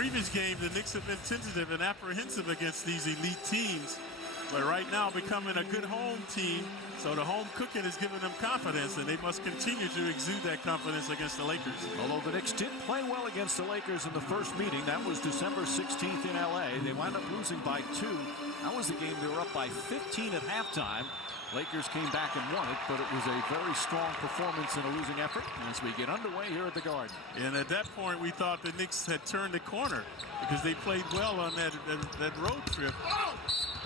previous game, the Knicks have been tentative and apprehensive against these elite teams, but right now becoming a good home team. So the home cooking is giving them confidence, and they must continue to exude that confidence against the Lakers. Although the Knicks did play well against the Lakers in the first meeting, that was December 16th in LA. They wound up losing by 2. That was the game they were up by 15 at halftime. Lakers came back and won it, but it was a very strong performance in a losing effort as we get underway here at the Garden. And at that point, we thought the Knicks had turned the corner because they played well on that road trip.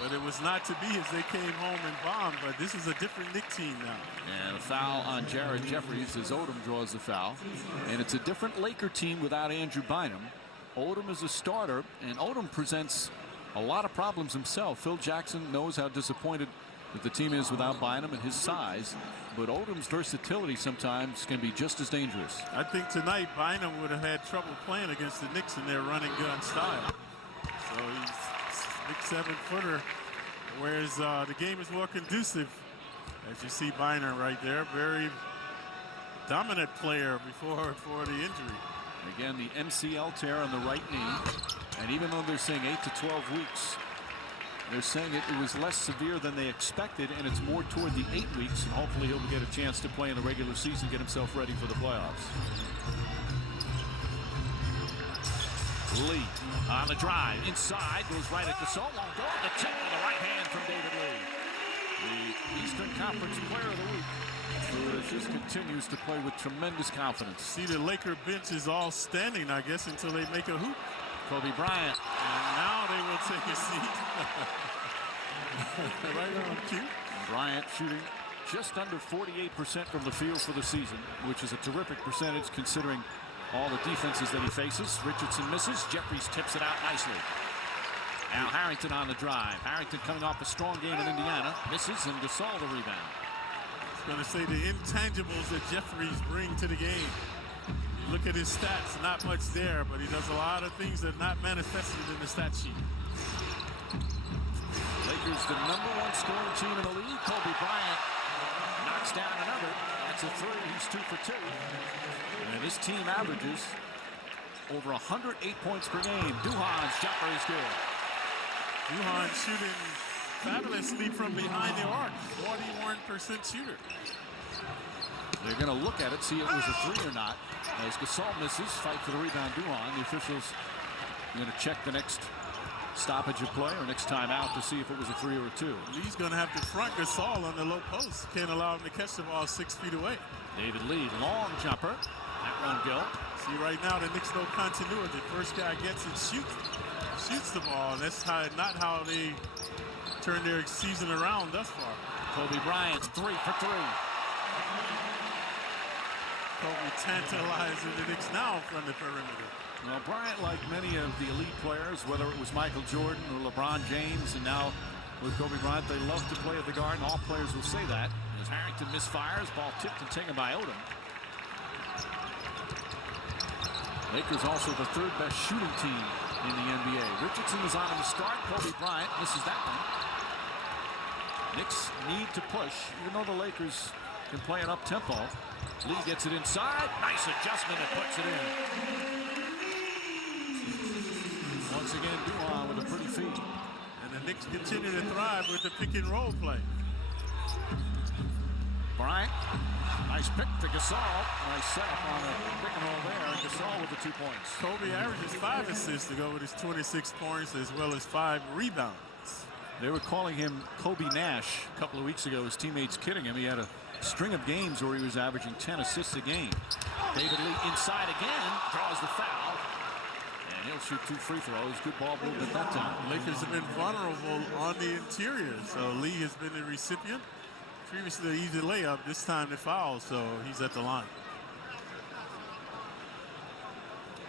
But it was not to be as they came home and bombed. But this is a different Knicks team now. And a foul on Jared Jeffries as Odom draws the foul. And it's a different Laker team without Andrew Bynum. Odom is a starter, and Odom presents a lot of problems himself. Phil Jackson knows how disappointed that the team is without Bynum and his size, but Odom's versatility sometimes can be just as dangerous. I think tonight Bynum would have had trouble playing against the Knicks in their running gun style. So he's a big 7-footer, whereas the game is more conducive. As you see Bynum right there, very dominant player before the injury. Again, the MCL tear on the right knee, and even though they're saying 8 to 12 weeks, they're saying it was less severe than they expected, and it's more toward the 8 weeks, and hopefully he'll get a chance to play in the regular season, get himself ready for the playoffs. Lee on the drive, inside, goes right at Gasol, won't go, the tip with the right hand from David Lee. The Eastern Conference Player of the Week, who just continues to play with tremendous confidence. See, the Laker bench is all standing, I guess, until they make a hoop. Kobe Bryant. And now they will take a seat. Right on cue. Bryant shooting just under 48% from the field for the season, which is a terrific percentage considering all the defenses that he faces. Richardson misses. Jeffries tips it out nicely. Al Harrington on the drive. Harrington coming off a strong game in Indiana. Misses, and Gasol the rebound. I was going to say the intangibles that Jeffries bring to the game. Look at his stats, not much there, but he does a lot of things that are not manifested in the stat sheet. Lakers, the #1 scoring team in the league. Kobe Bryant knocks down another. That's a 3. He's 2 for 2. And his team averages over 108 points per game. Duhan's jumper is good. Duhan shooting fabulously from behind the arc. 41% shooter. They're going to look at it, see if it was a 3 or not. As Gasol misses, fight for the rebound, Duhan. The officials are going to check the next stoppage of play or next time out to see if it was a 3 or a 2. Lee's going to have to front Gasol on the low post. Can't allow him to catch the ball 6 feet away. David Lee, long jumper. That won't go. See, right now, the Knicks no continuity. First guy gets it, shoots the ball. That's not how they turn their season around thus far. Kobe Bryant, 3 for 3. Kobe tantalizing the Knicks now from the perimeter. Well, Bryant, like many of the elite players, whether it was Michael Jordan or LeBron James, and now with Kobe Bryant, they love to play at the Garden. All players will say that. As Harrington misfires, ball tipped and taken by Odom. Lakers also the 3rd best shooting team in the NBA. Richardson is on to start. Kobe Bryant misses that one. Knicks need to push, even though the Lakers can play an up-tempo. Lee gets it inside. Nice adjustment and puts it in. Once again, Duhan with a pretty feed. And the Knicks continue to thrive with the pick-and-roll play. Bryant, nice pick to Gasol. Nice setup on a pick-and-roll there. And Gasol with the 2 points. Kobe averages 5 assists to go with his 26 points as well as 5 rebounds. They were calling him Kobe Nash a couple of weeks ago. His teammates kidding him. He had a string of games where he was averaging 10 assists a game. David Lee inside again, draws the foul. And he'll shoot 2 free throws. Good ball movement that time. Lakers have been vulnerable on the interior, so Lee has been the recipient. Previously, the easy layup, this time the foul, so he's at the line.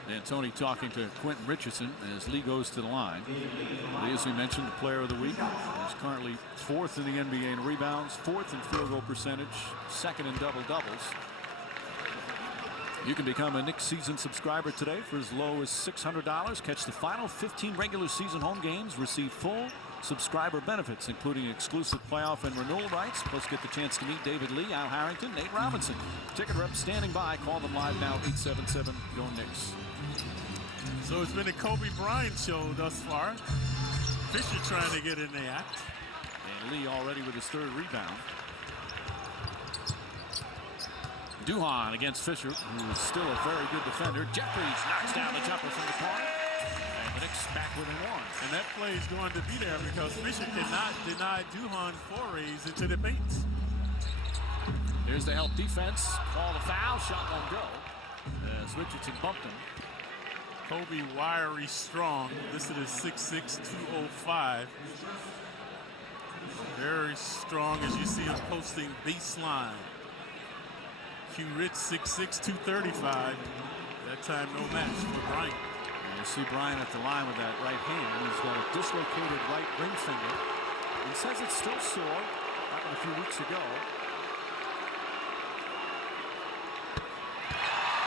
D'Antoni talking to Quentin Richardson as Lee goes to the line. Lee, as we mentioned, the player of the week. He's currently 4th in the NBA in rebounds, 4th in field goal percentage, 2nd in double-doubles. You can become a Knicks season subscriber today for as low as $600. Catch the final 15 regular season home games. Receive full subscriber benefits, including exclusive playoff and renewal rights. Plus, get the chance to meet David Lee, Al Harrington, Nate Robinson. Ticket rep standing by. Call them live now, 877-GO-KNICKS. So it's been a Kobe Bryant show thus far. Fisher trying to get in the act. And Lee already with his third rebound. Duhon against Fisher, who is still a very good defender. Jeffries knocks down the jumper from the corner. And the Knicks back within one. And that play is going to be there because Fisher cannot deny Duhon forays into the paint. There's the help defense. Call the foul. Shot won't go as Richardson bumped him. Kobe wiry strong. Listed as 6'6", 205. Very strong as you see him posting baseline. Q Rich 6'6", 235. That time no match for Bryant. And you see Bryant at the line with that right hand. He's got a dislocated right ring finger. He says it's still sore. Happened a few weeks ago.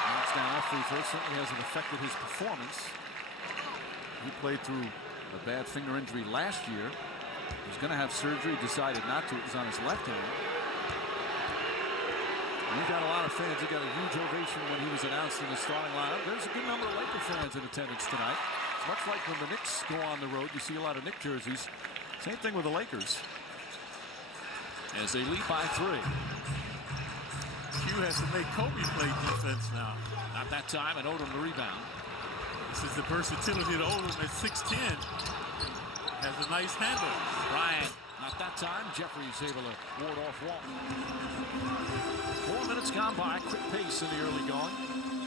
Knocks down that free throw. Certainly hasn't affected his performance. He played through a bad finger injury last year. He was going to have surgery, decided not to. It was on his left hand. He got a lot of fans. He got a huge ovation when he was announced in the starting lineup. There's a good number of Laker fans in attendance tonight. It's much like when the Knicks go on the road, you see a lot of Knicks jerseys. Same thing with the Lakers. As they lead by 3. Q has to make Kobe play defense now. Not that time, and Odom the rebound. This is the versatility of Odom at 6'10". Has a nice handle. Bryant, not that time. Jeffries able to ward off Walton. 4 minutes gone by. Quick pace in the early going.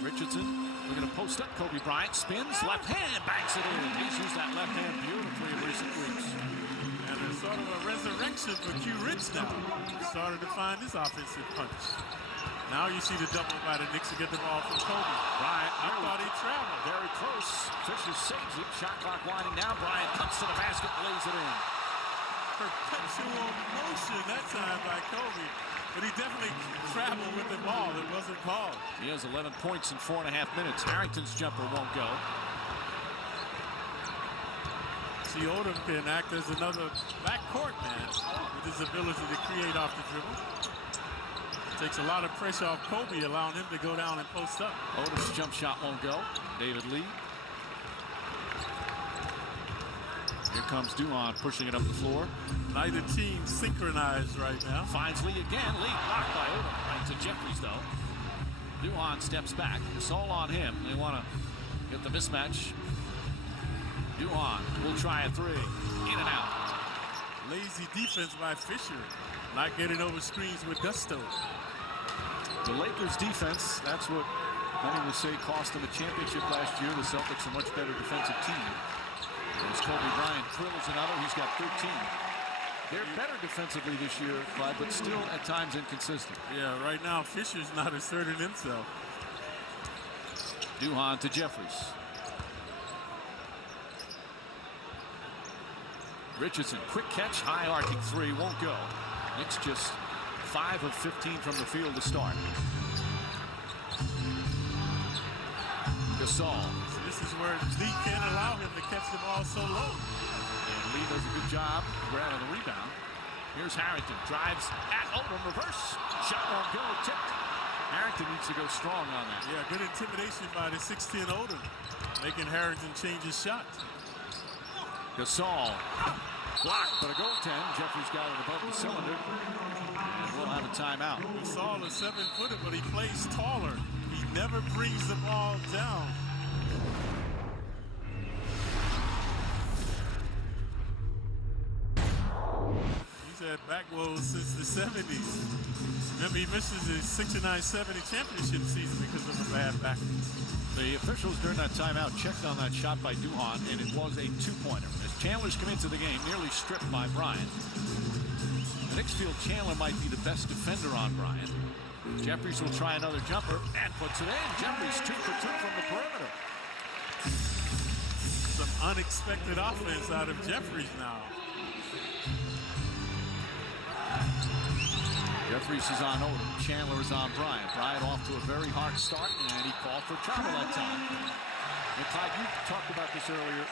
Richardson looking to post up. Kobe Bryant spins. Left hand banks it in. He's used that left hand beautifully in recent weeks. And there's sort of a resurrection for Q Rich now. Started to find his offensive punch. Now you see the double by the Knicks to get the ball from Kobe. Bryant, I thought he traveled. Very close. Fisher saves it. Shot clock winding down. Bryant cuts to the basket, lays it in. Perpetual motion that time by Kobe. But he definitely traveled with the ball. It wasn't called. He has 11 points in 4.5 minutes. Harrington's jumper won't go. See, Odom can act as another backcourt man with his ability to create off the dribble. Takes a lot of pressure off Kobe, allowing him to go down and post up. Odom's jump shot won't go. David Lee. Here comes Duhon pushing it up the floor. Neither team synchronized right now. Finds Lee again. Lee blocked by Odom. Right to Jeffries, though. Duhon steps back. It's all on him. They want to get the mismatch. Duhon will try a 3. In and out. Lazy defense by Fisher. Not getting over screens with gusto. The Lakers' defense, that's what many will say cost them a championship last year. The Celtics a much better defensive team. As Kobe Bryant drills another, he's got 13. They're better defensively this year, Clyde, but still at times inconsistent. Yeah, right now Fisher's not asserting himself. Duhon to Jeffries. Richardson, quick catch, high arcing 3, won't go. Knicks just 5 of 15 from the field to start. Gasol. So this is where Lee can't allow him to catch the ball so low. And Lee does a good job grabbing the rebound. Here's Harrington, drives at Odom, reverse. Shot won't go, tipped. Harrington needs to go strong on that. Yeah, good intimidation by the 6'10" Odom, making Harrington change his shot. Gasol. Blocked, but a goaltend. Jeffries got it above the cylinder. And we'll have a timeout. Gasol is 7-footer, but he plays taller. He never brings the ball down. He's had back woes since the 70s. Remember, he misses his 69-70 championship season because of a bad back. The officials during that timeout checked on that shot by Duhon, and it was a 2-pointer. As Chandler's come into the game, nearly stripped by Bryant. The Knicks feel Chandler might be the best defender on Bryant. Jeffries will try another jumper and puts it in. Jeffries 2 for 2 from the perimeter. Some unexpected offense out of Jeffries now. Jeffries is on Odom. Chandler is on Bryant. Bryant off to a very hard start, and he called for travel that time. And Clyde, you talked about this earlier.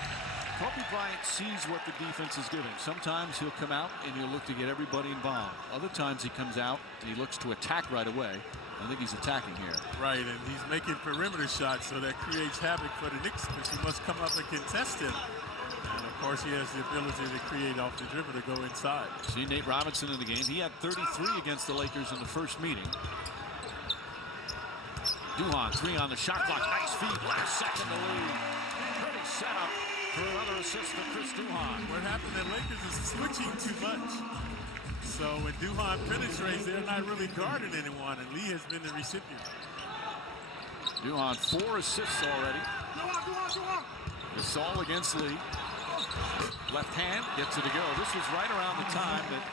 Kobe Bryant sees what the defense is giving. Sometimes he'll come out and he'll look to get everybody involved. Other times he comes out and he looks to attack right away. I think he's attacking here. Right, and he's making perimeter shots, so that creates havoc for the Knicks because he must come up and contest him. And of course, he has the ability to create off the dribble to go inside. See Nate Robinson in the game. He had 33 against the Lakers in the first meeting. Duhon, 3 on the shot clock. Nice feed. Last second to lead. Pretty setup for another assist for Chris Duhon. What happened, the Lakers is switching too much. So when Duhon penetrates, they're not really guarding anyone, and Lee has been the recipient. Duhon 4 assists already. Gasol against Lee. Left hand gets it to go. This was right around the time that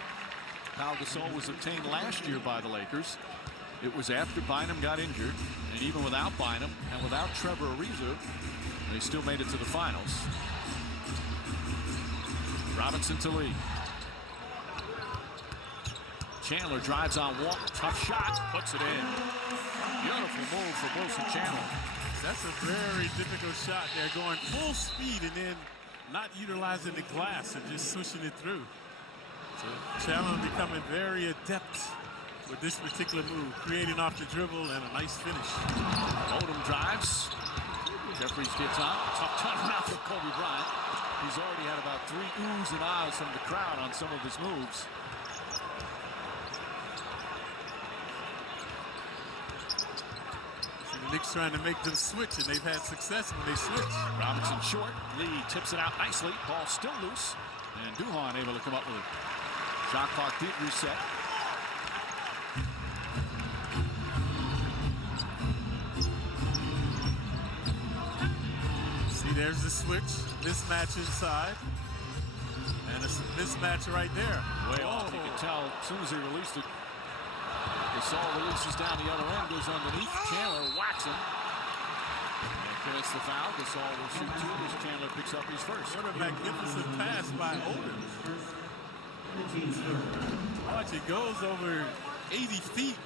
Pau Gasol was obtained last year by the Lakers. It was after Bynum got injured, and even without Bynum and without Trevor Ariza, they still made it to the finals. Robinson to Lee. Chandler drives on Walt. Tough shot. Puts it in. Beautiful move for Wilson Chandler. That's a very difficult shot. They're going full speed and then not utilizing the glass and just swishing it through. So Chandler becoming very adept with this particular move, creating off the dribble and a nice finish. Odom drives. Jeffries gets on. Tough turnaround for Kobe Bryant. He's already had about 3 oohs and ahs from the crowd on some of his moves. The Knicks trying to make them switch, and they've had success when they switch. Robinson short. Lee tips it out nicely. Ball still loose. And Duhon able to come up with it. Shot clock did reset. See, there's the switch. Mismatch inside. And a mismatch right there. Way off. You can tell as soon as he released it. Gasol releases down the other end, goes underneath. Chandler whacks him. And commits the foul. Gasol will shoot 2 as Chandler picks up his first. What a magnificent pass by Odom. Watch, it goes over 80 feet.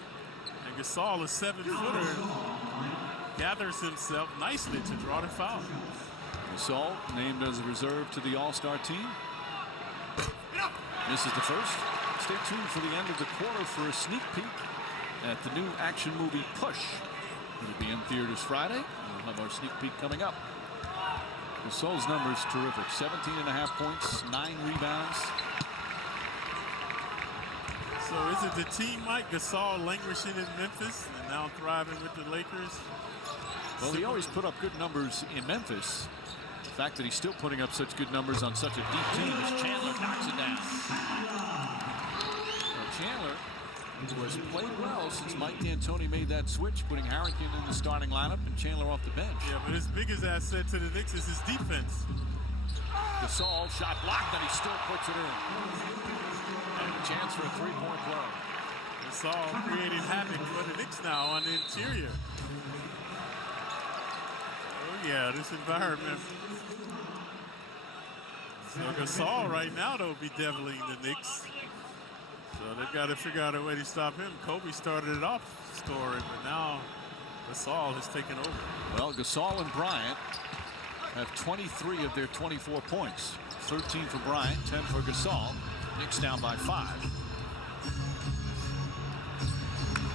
And Gasol, a 7-footer, gathers himself nicely to draw the foul. Gasol named as a reserve to the All-Star team. This is the first. Stay tuned for the end of the quarter for a sneak peek at the new action movie Push. It'll be in theaters Friday. We'll have our sneak peek coming up. Gasol's numbers terrific. 17.5 points, 9 rebounds. So is it the team, Mike? Gasol languishing in Memphis and now thriving with the Lakers? Well, he always put up good numbers in Memphis. The fact that he's still putting up such good numbers on such a deep team as Chandler knocks it down. Chandler, who has played well since Mike D'Antoni made that switch, putting Harrington in the starting lineup and Chandler off the bench. Yeah, but his biggest asset to the Knicks is his defense. Gasol shot blocked, and he still puts it in. And a chance for a 3-point play. Gasol creating havoc for the Knicks now on the interior. Oh yeah, this environment. So Gasol right now, though, be deviling the Knicks. So they've got to figure out a way to stop him. Kobe started it off scoring, but now Gasol has taken over. Well, Gasol and Bryant have 23 of their 24 points. 13 for Bryant, 10 for Gasol. Knicks down by 5.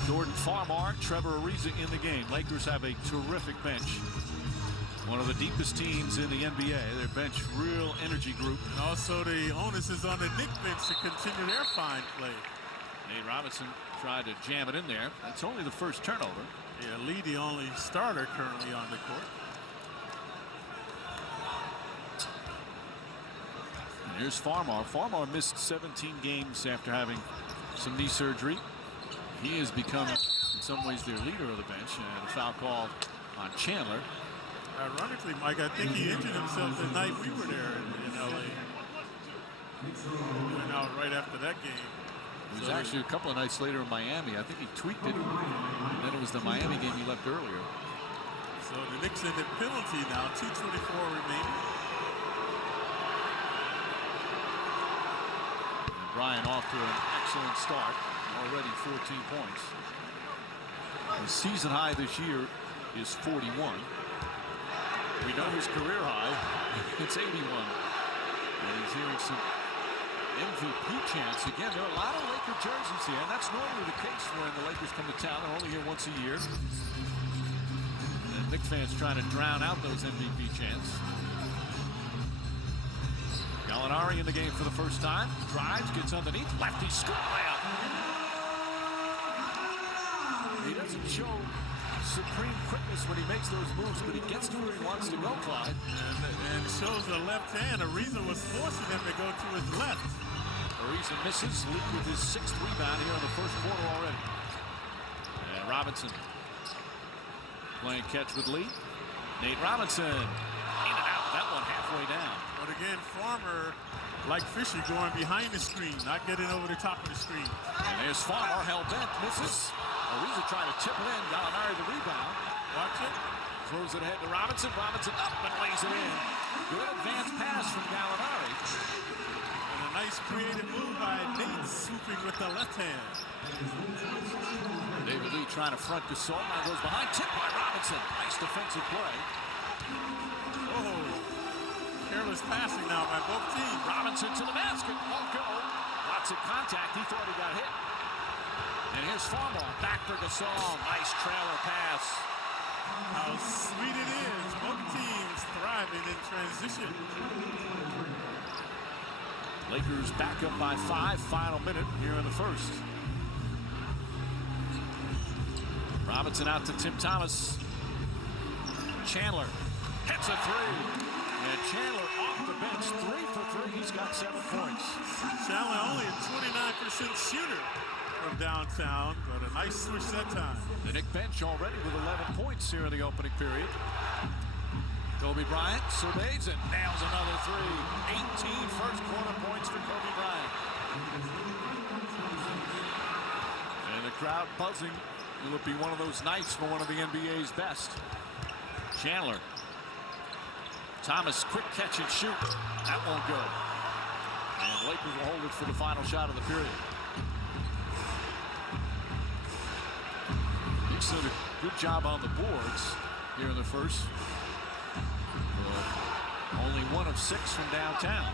Jordan Farmar, Trevor Ariza in the game. Lakers have a terrific bench. One of the deepest teams in the NBA. Their bench, real energy group. And also the onus is on the Knicks bench to continue their fine play. Nate Robinson tried to jam it in there. That's only the first turnover. Yeah, Lee, the only starter currently on the court. And here's Farmar. Farmar missed 17 games after having some knee surgery. He has become, in some ways, their leader of the bench. And a foul call on Chandler. Ironically, Mike, I think he injured himself the night we were there in L.A. He went out right after that game. It was actually a couple of nights later in Miami. I think he tweaked it. And then it was the Miami game he left earlier. So the Knicks in the penalty now, 2:24 remaining. And Bryant off to an excellent start. Already 14 points. The season high this year is 41. We know his career high. It's 81. And he's hearing some MVP chance. Again, there are a lot of Laker jerseys here, and that's normally the case when the Lakers come to town. They're only here once a year. And Knicks fans trying to drown out those MVP chants. Gallinari in the game for the first time. Drives, gets underneath. Lefty scoop layup. He doesn't show supreme quickness when he makes those moves, but he gets to where he wants to go, Clyde. And shows the left hand. Ariza was forcing him to go to his left. Ariza misses. Leak with his 6th rebound here in the first quarter already. And Robinson playing catch with Lee. Nate Robinson in and out. That one halfway down. But again, Farmer, like Fisher, going behind the screen, not getting over the top of the screen. And there's Farmer, hell-bent, misses. Ariza trying to tip it in. Gallinari the rebound. Watch it. Throws it ahead to Robinson. Robinson up and lays it in. Good advance pass from Gallinari. And a nice creative move by Nate, swooping with the left hand. David Lee trying to front Gasol. Now goes behind. Tip by Robinson. Nice defensive play. Oh, careless passing now by both teams. Robinson to the basket. Won't go. Lots of contact. He thought he got hit. And here's Farmer. Back for Gasol. Nice trailer pass. How sweet it is. Both teams thriving in transition. Lakers back up by 5. Final minute here in the first. Robinson out to Tim Thomas. Chandler hits a 3. And Chandler off the bench. 3 for 3. He's got 7 points. Chandler only a 29% shooter from downtown, but a nice switch that time. The Knicks bench already with 11 points here in the opening period. Kobe Bryant surveys and nails another 3. 18 first quarter points for Kobe Bryant. And the crowd buzzing. Will it be one of those nights for one of the NBA's best? Chandler. Thomas, quick catch and shoot. That won't go. And Lakers will hold it for the final shot of the period. Knicks did a good job on the boards here in the first. Only 1 of 6 from downtown.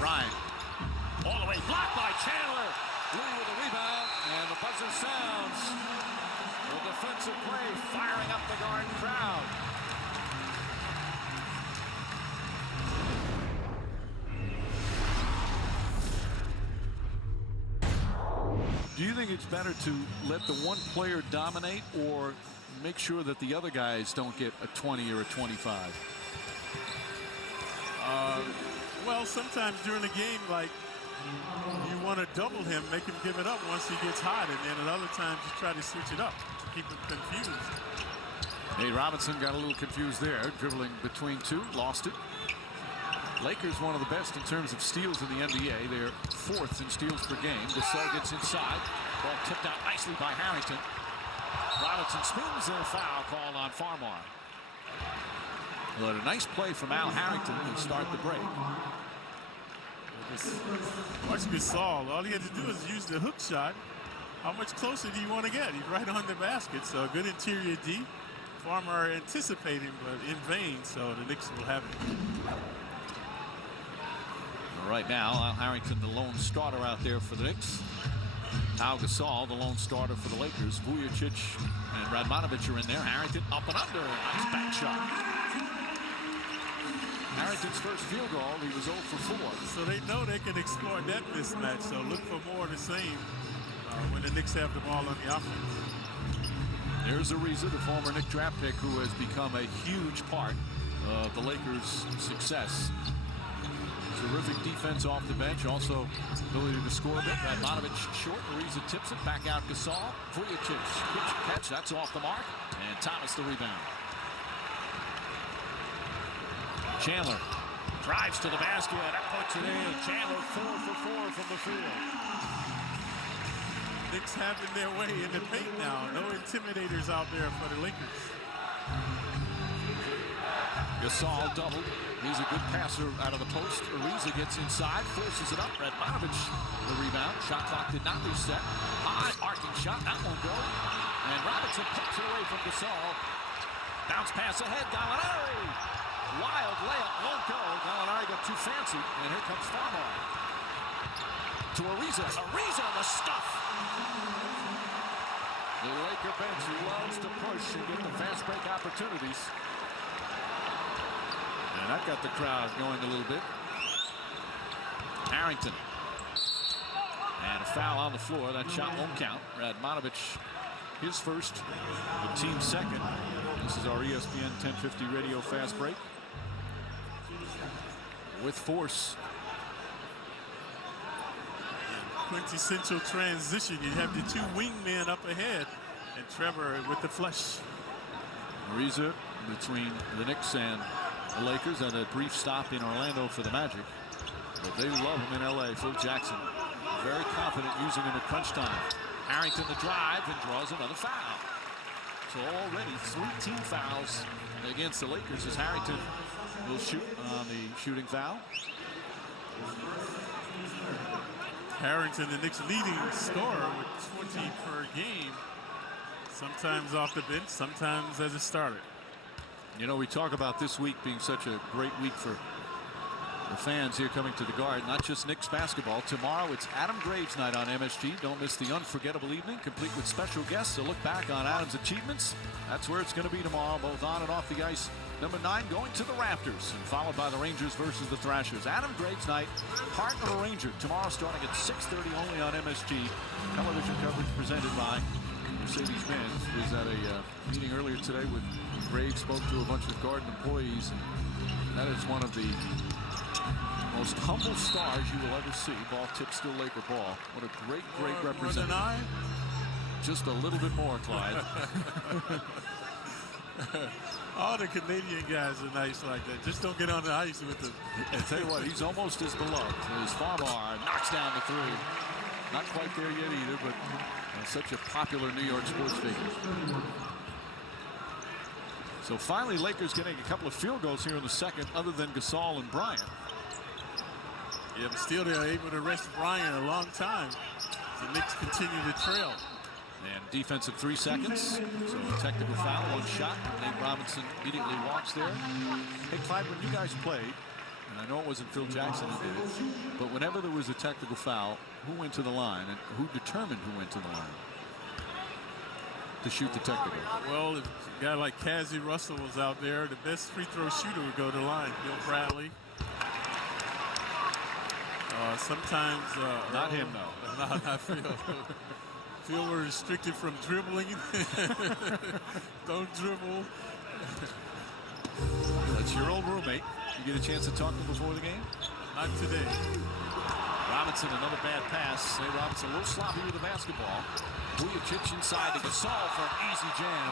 Bryant. All the way blocked by Chandler. Lee with the rebound. And the buzzer sounds. The defensive play firing up the Garden crowd. Do you think it's better to let the one player dominate or make sure that the other guys don't get a 20 or a 25? Well, sometimes during the game, like, you want to double him, make him give it up once he gets hot, and then at other times you try to switch it up to keep him confused. Nate Robinson got a little confused there, dribbling between 2, lost it. Lakers one of the best in terms of steals in the NBA. They're 4th in steals per game. Gasol gets inside. Ball tipped out nicely by Harrington. Robinson spins and a foul called on Farmar. Well, a nice play from Al Harrington to start the break. Watch Gasol. All he had to do is use the hook shot. How much closer do you want to get? He's right on the basket. So good interior D. Farmer anticipating, but in vain. So the Knicks will have it. Right now, Al Harrington, the lone starter out there for the Knicks. Pau Gasol, the lone starter for the Lakers. Vujacic and Radmanovic are in there. Harrington up and under. Nice back shot. Harrington's first field goal, he was 0 for 4. So they know they can exploit that mismatch. So look for more of the same when the Knicks have the ball on the offense. There's Ariza, the former Knicks draft pick, who has become a huge part of the Lakers' success. Terrific defense off the bench, also ability to score a bit. Radmanovic short, Ariza tips it back out. Gasol, Vujacic, quick catch, that's off the mark, and Thomas the rebound. Chandler drives to the basket, that puts it in. Chandler 4 for 4 from the field. Knicks having their way in the paint now. No intimidators out there for the Lakers. Gasol doubled. He's a good passer out of the post. Ariza gets inside, forces it up. Radmanovic the rebound. Shot clock did not reset. High arcing shot, that won't go. And Robinson pokes it away from Gasol. Bounce pass ahead, Gallinari. Wild layup won't go. Gallinari got too fancy, and here comes Farmar. To Ariza. Ariza, the stuff. The Laker bench loves to push and get the fast break opportunities. And that got the crowd going a little bit. Harrington. And a foul on the floor. That shot won't count. Radmanovic, his first, the team's second. This is our ESPN 1050 radio fast break. With force. Quintessential transition. You have the two wingmen up ahead, and Trevor with the flush. Ariza between the Knicks and the Lakers, and a brief stop in Orlando for the Magic. But they love him in LA. Phil Jackson, very confident using him at crunch time. Harrington the drive and draws another foul. So already 3 team fouls against the Lakers as Harrington will shoot on the shooting foul. Harrington, the Knicks' leading scorer with 20 per game. Sometimes off the bench, sometimes as a starter. You know, we talk about this week being such a great week for the fans here coming to the Garden. Not just Knicks basketball. Tomorrow it's Adam Graves night on MSG. Don't miss the unforgettable evening, complete with special guests. A look back on Adam's achievements. That's where it's going to be tomorrow, both on and off the ice. Number 9 going to the Raptors, and followed by the Rangers versus the Thrashers. Adam Graves night, part of a Ranger. Tomorrow starting at 6:30 only on MSG. Television coverage presented by Mercedes-Benz. Was at a meeting earlier today with Graves, spoke to a bunch of Garden employees. And that is one of the most humble stars you will ever see. Ball tipped, still Laker ball. What a great, great representative. More than I? Just a little bit more, Clyde. All the Canadian guys are nice like that. Just don't get on the ice with them. I tell you what, he's almost as beloved as Farmar knocks down the 3. Not quite there yet either, but such a popular New York sports figure. So finally, Lakers getting a couple of field goals here in the second, other than Gasol and Bryant. Yeah, but still they're able to rest Bryant a long time. The Knicks continue to trail. And defensive 3 seconds. So a technical foul, 1 shot. Nate Robinson immediately walks there. Hey, Clyde, when you guys played, and I know it wasn't Phil Jackson who did it, but whenever there was a technical foul, who went to the line and who determined who went to the line to shoot the technical? Well, if a guy like Cassie Russell was out there, the best free throw shooter would go to the line. Bill Bradley. Sometimes... not him, though. Not Phil. Phil were restricted from dribbling. Don't dribble. That's your old roommate. You get a chance to talk to him before the game? Not today. Robinson, another bad pass. Nate Robinson a little sloppy with the basketball. Vujacic inside to Gasol for an easy jam.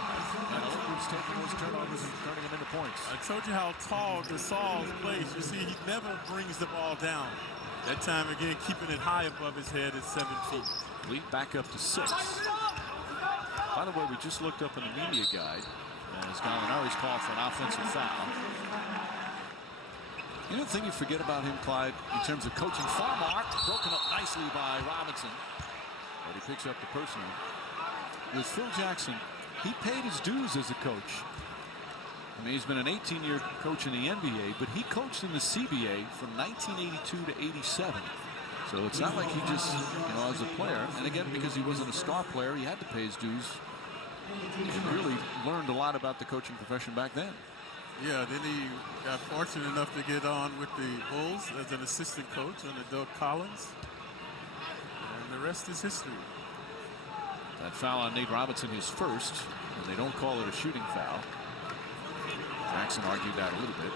And Lakers taking those turnovers and turning them into points. I told you how tall Gasol plays. You see, he never brings the ball down. That time, again, keeping it high above his head at 7 feet. Lead back up to 6. By the way, we just looked up in the media guide as Gallinari's call for an offensive foul. You know the thing you forget about him, Clyde, in terms of coaching? Farmar broken up nicely by Robinson, but he picks up the personal. With Phil Jackson, he paid his dues as a coach. I mean, he's been an 18-year coach in the NBA, but he coached in the CBA from 1982 to 87. So it's not like he just, as a player, and again, because he wasn't a star player, he had to pay his dues. He really learned a lot about the coaching profession back then. Yeah, then he got fortunate enough to get on with the Bulls as an assistant coach under Doug Collins. And the rest is history. That foul on Nate Robinson, his first, and they don't call it a shooting foul. Jackson argued that a little bit.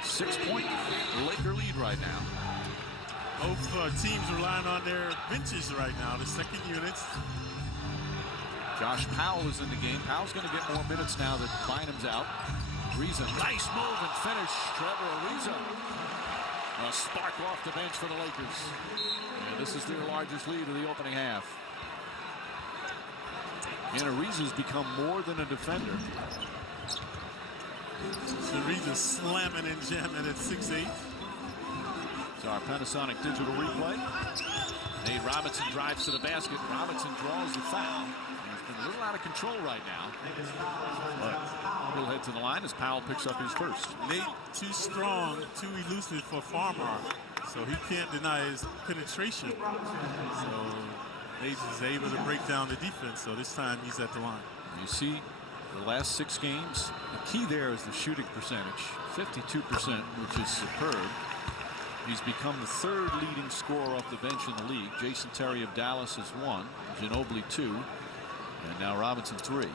6-point Laker lead right now. Both teams relying on their benches right now, the second units. Josh Powell is in the game. Powell's going to get more minutes now that Bynum's out. Ariza, nice move and finish. Trevor Ariza. A spark off the bench for the Lakers. And this is their largest lead of the opening half. And Ariza's become more than a defender. Ariza slamming and jamming at 6'8". So our Panasonic digital replay. Nate Robinson drives to the basket. Robinson draws the foul. He's been a little out of control right now. But he'll head to the line as Powell picks up his first. Nate too strong, too elusive for Farmer, so he can't deny his penetration. So Nate is able to break down the defense, so this time he's at the line. You see the last 6 games, the key there is the shooting percentage, 52%, which is superb. He's become the 3rd leading scorer off the bench in the league. Jason Terry of Dallas is 1, Ginobili 2, and now Robinson 3.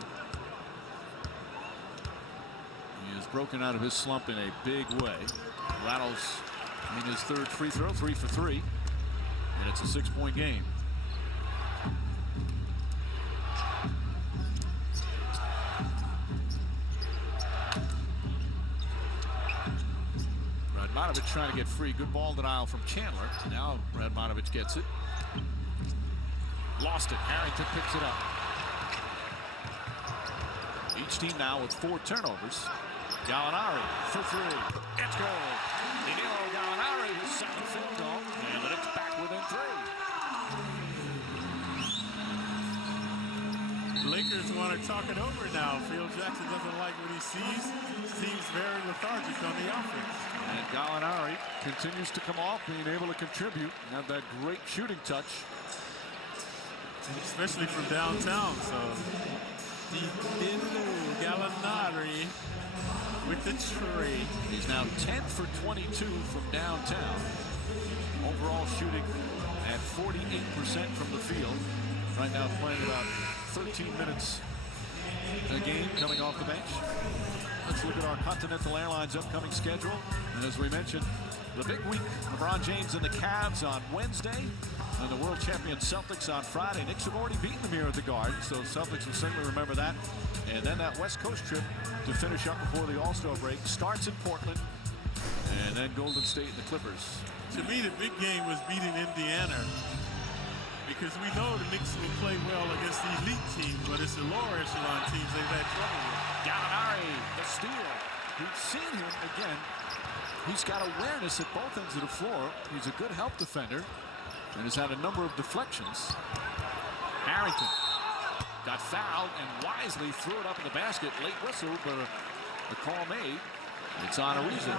He has broken out of his slump in a big way. Rattles in his 3rd free throw, 3 for 3, and it's a 6-point game. Radmanovic trying to get free. Good ball denial from Chandler. Now Radmanovic gets it. Lost it. Harrington picks it up. Each team now with 4 turnovers. Gallinari for 3. It's good. Danilo Gallinari, his 2nd field goal. And the Knicks back within 3. Lakers want to talk it over now. Phil Jackson doesn't like what he sees. Seems very lethargic on the offense. And Gallinari continues to come off, being able to contribute and have that great shooting touch. Especially from downtown. So Gallinari with the tree. He's now 10 for 22 from downtown. Overall shooting at 48% from the field. Right now playing about 13 minutes a game coming off the bench. Let's look at our Continental Airlines upcoming schedule. And as we mentioned, the big week, LeBron James and the Cavs on Wednesday, and the world champion Celtics on Friday. Knicks have already beaten them here at the Garden, so Celtics will certainly remember that. And then that West Coast trip to finish up before the All-Star break starts in Portland, and then Golden State and the Clippers. To me, the big game was beating Indiana, because we know the Knicks will play well against the elite teams, but it's the lower echelon teams they've had trouble with. Gallinari, the steal. We've seen him again. He's got awareness at both ends of the floor. He's a good help defender and has had a number of deflections. Harrington got fouled and wisely threw it up in the basket. Late whistle, but the call made. It's on Ariza.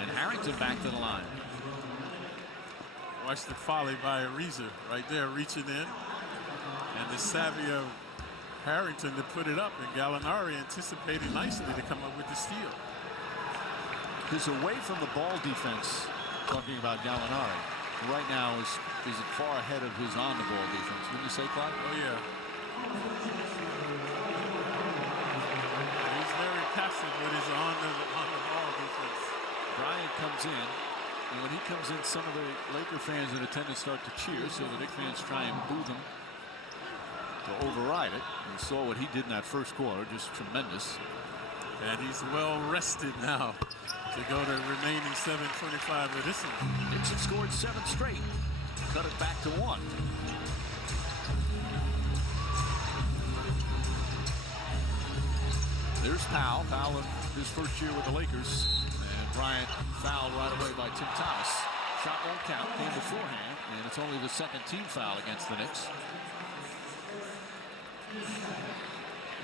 And Harrington back to the line. Watch the folly by Ariza right there, reaching in. And the savvy of Harrington to put it up, and Gallinari anticipated nicely to come up with the steal. His away from the ball defense, talking about Gallinari, right now is far ahead of his on the ball defense. Wouldn't you say, Clyde? Oh yeah. He's very passive with his on the ball defense. Bryant comes in, and when he comes in, some of the Laker fans in attendance start to cheer, so the Knicks fans try and boo them to override it. You saw what he did in that first quarter, just tremendous. And he's well rested now to go to remaining 7:25 of this one. Knicks have scored 7 straight. Cut it back to 1. There's Powell. Powell in his first year with the Lakers. And Bryant fouled right away by Tim Thomas. Shot won't count. Came beforehand. And it's only the 2nd team foul against the Knicks.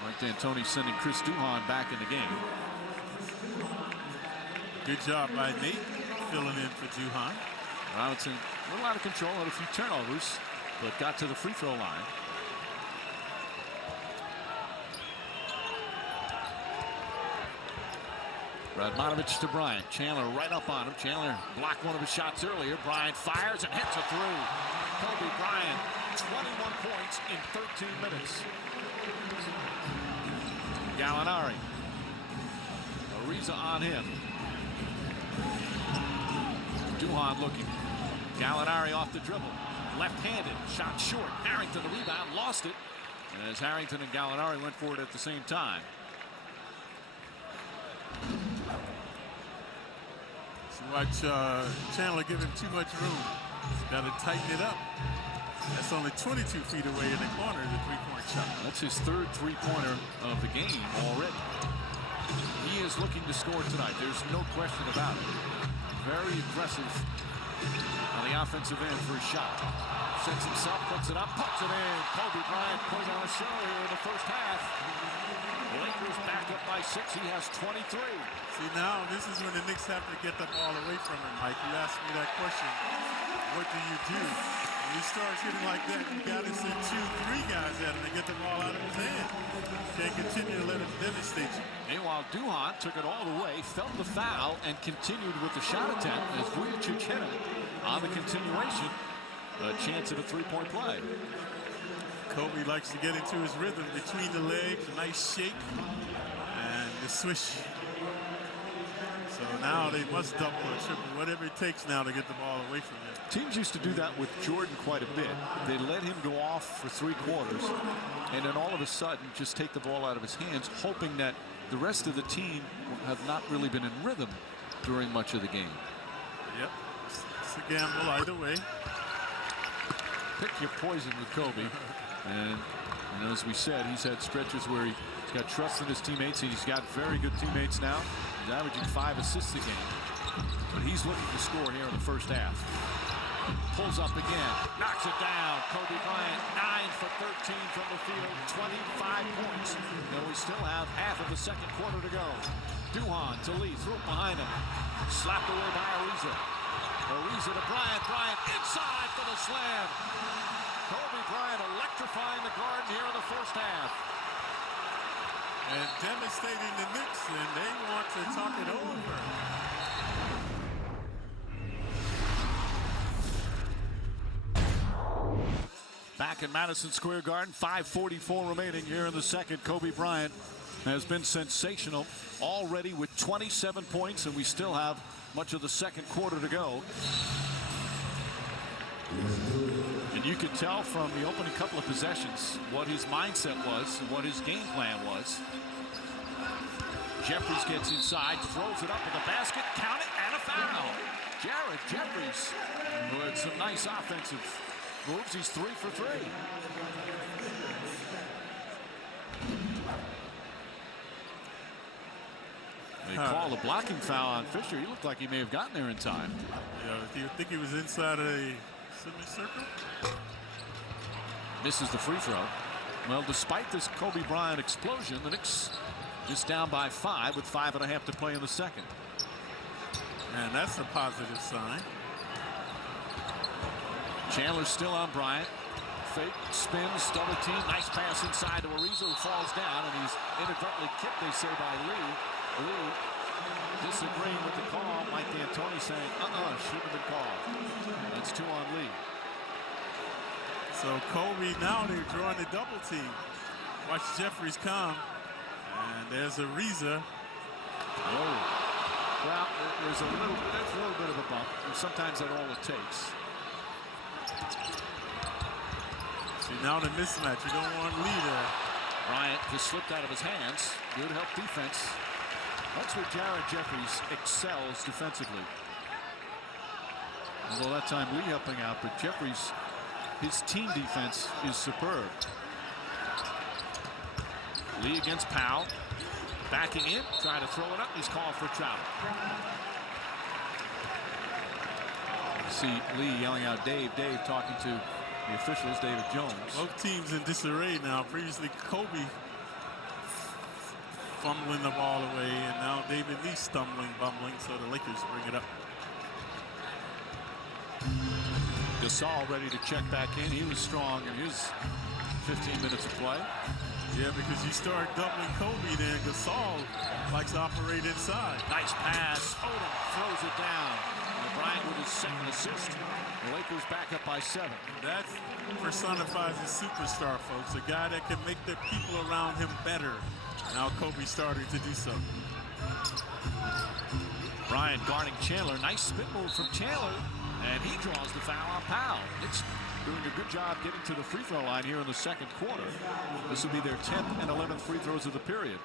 Mike D'Antoni sending Chris Duhon back in the game. Good job by Nate filling in for Duhon. Robinson a little out of control, had a few turnovers, but got to the free throw line. Radmanovic to Bryant. Chandler right up on him. Chandler blocked one of his shots earlier. Bryant fires and hits it through. Kobe Bryant, 21 points in 13 minutes. Gallinari. Ariza on him. Duhon looking. Gallinari off the dribble. Left-handed. Shot short. Harrington the rebound. Lost it. And as Harrington and Gallinari went for it at the same time. So watch Chandler give him too much room. He's got to tighten it up. That's only 22 feet away in the corner, the three-point shot. That's his 3rd three-pointer of the game already. He is looking to score tonight. There's no question about it. Very aggressive On the offensive end for a shot. Sets himself, puts it up, puts it in. Kobe Bryant putting on a show here in the first half. Lakers back up by 6. He has 23. See, now this is when the Knicks have to get the ball away from him, Mike. You asked me that question. What do you do? When he starts hitting like that, you got to send 2, 3 guys at him to get the ball out of his hand. You can't continue to let him devastate you. Meanwhile, Duhon took it all the way, felt the foul, and continued with the shot attempt as Vujicic hit him on the continuation. A chance at a three-point play. Kobe likes to get into his rhythm between the legs, a nice shake, and the swish. So now they must double or triple, whatever it takes now to get the ball away from him. Teams used to do that with Jordan quite a bit. They let him go off for 3 quarters, and then all of a sudden just take the ball out of his hands, hoping that the rest of the team have not really been in rhythm during much of the game. Yep, it's a gamble either way. Pick your poison with Kobe. And as we said, he's had stretches where he's got trust in his teammates. He's got very good teammates now. He's averaging 5 assists a game. But he's looking to score here in the first half. Pulls up again. Knocks it down. Kobe Bryant, 9 for 13 from the field. 25 points. And we still have half of the second quarter to go. Duhon to Lee. Threw it behind him. Slapped away by Ariza. Ariza to Bryant. Bryant inside for the slam. Kobe Bryant electrifying the Garden here in the first half. And devastating the Knicks, and they want to talk it over. Back in Madison Square Garden, 5:44 remaining here in the second. Kobe Bryant has been sensational already with 27 points, and we still have much of the second quarter to go. And you could tell from the opening couple of possessions what his mindset was and what his game plan was. Jeffries gets inside, throws it up in the basket, count it, and a foul. Jared Jeffries with some nice offensive moves. He's 3 for 3. They call a blocking foul on Fisher. He looked like he may have gotten there in time. Yeah, do you think he was inside a semicircle? Misses the free throw. Well, despite this Kobe Bryant explosion, the Knicks is down by 5 with 5.5 to play in the second. And that's a positive sign. Chandler still on Bryant. Fake, spins, double team. Nice pass inside to Ariza, who falls down, and he's inadvertently kicked, they say, by Lee. Lee disagreeing with the call. Mike D'Antoni saying, shouldn't have been called. That's 2 on Lee. So Kobe, now they're drawing the double team. Watch Jeffries come. And there's Ariza. Oh. Well, there's a little bit of a bump. And sometimes that's all it takes. See, now the mismatch. You don't want Lee there. Bryant just slipped out of his hands. Good help defense. That's where Jared Jeffries excels defensively. Although that time Lee helping out, but Jeffries, his team defense is superb. Lee against Pau. Backing in, trying to throw it up. He's called for travel. You see Lee yelling out, Dave, Dave, talking to the officials, David Jones. Both teams in disarray now. Previously, Kobe fumbling the ball away, and now David Lee stumbling, bumbling, so the Lakers bring it up. Gasol ready to check back in. He was strong in his 15 minutes of play. Yeah, because you start doubling Kobe, then Gasol likes to operate inside. Nice pass. Odom throws it down. And Bryant with his second assist. The Lakers back up by 7. That personifies a superstar, folks. A guy that can make the people around him better. Now Kobe starting to do so. Bryant guarding Chandler. Nice spin move from Chandler. And he draws the foul on Pau. It's doing a good job getting to the free throw line here in the second quarter. This will be their 10th and 11th free throws of the period.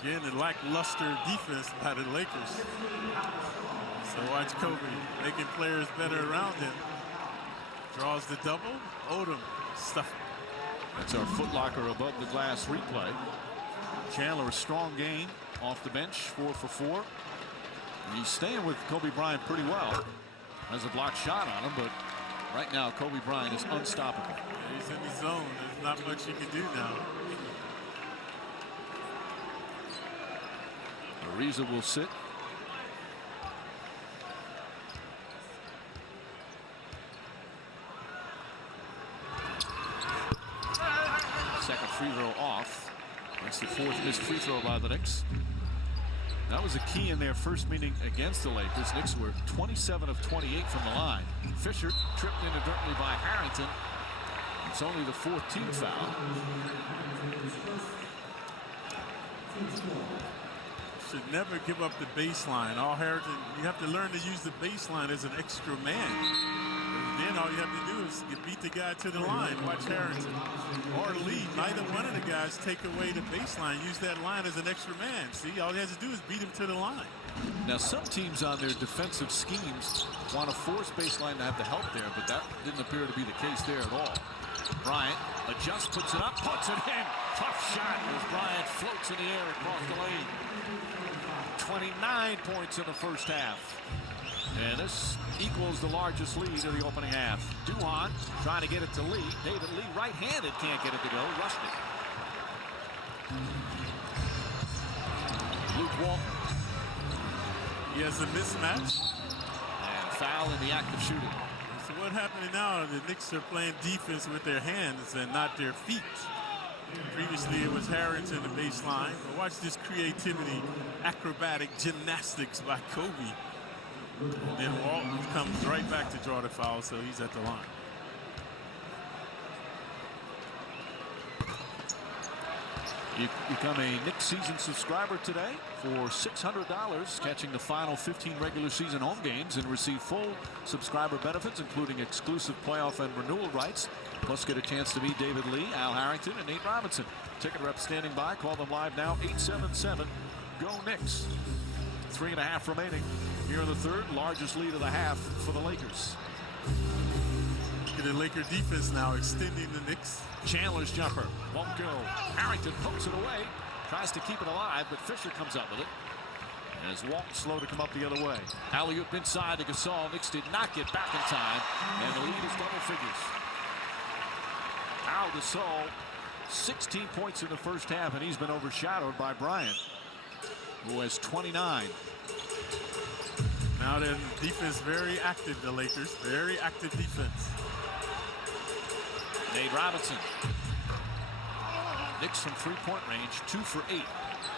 Again, a lackluster defense by the Lakers. So watch Kobe making players better around him. Draws the double. Odom stuff. That's our Foot Locker above the glass replay. Chandler, a strong game off the bench, 4 for 4. And he's staying with Kobe Bryant pretty well. has a blocked shot on him, but right now Kobe Bryant is unstoppable. Yeah, he's in the zone. There's not much he can do now. Ariza will sit. Second free throw off. That's the fourth missed free throw by the Knicks. That was a key in their first meeting against the Lakers. Knicks were 27 of 28 from the line. Fisher tripped inadvertently by Harrington. It's only the 14th foul. Should never give up the baseline. All Harrington, you have to learn to use the baseline as an extra man. Then all you have to do is beat the guy to the line. Watch Harrington or Lee. Neither one of the guys take away the baseline. Use that line as an extra man. See, all he has to do is beat him to the line. Now, some teams on their defensive schemes want to force baseline to have the help there, but that didn't appear to be the case there at all. Bryant adjusts, puts it up, puts it in. Tough shot as Bryant floats in the air across the lane. 29 points in the first half. And this equals the largest lead of the opening half. Duhon trying to get it to Lee. David Lee, right-handed, can't get it to go. Rushed it. Luke Walton. He has a mismatch. And foul in the act of shooting. So what happening now? The Knicks are playing defense with their hands and not their feet. Previously, it was Harrington the baseline. But watch this creativity, acrobatic gymnastics by Kobe. And then Walton comes right back to draw the foul, so he's at the line. You become a Knicks season subscriber today for $600, catching the final 15 regular season home games and receive full subscriber benefits, including exclusive playoff and renewal rights. Plus, get a chance to meet David Lee, Al Harrington, and Nate Robinson. Ticket rep standing by. Call them live now, 877-GO Knicks. 3.5 remaining here in the third. Largest lead of the half for the Lakers. Look at the Laker defense now extending the Knicks. Chandler's jumper won't go. Harrington pokes it away. Tries to keep it alive, but Fisher comes up with it. As Walton slow to come up the other way. Alley-oop inside to Gasol. Knicks did not get back in time, and the lead is double figures. Pau Gasol, 16 points in the first half, and he's been overshadowed by Bryant, who has 29. Now the defense very active, the Lakers. Very active defense. Nate Robinson. Knicks from three-point range, 2 for 8.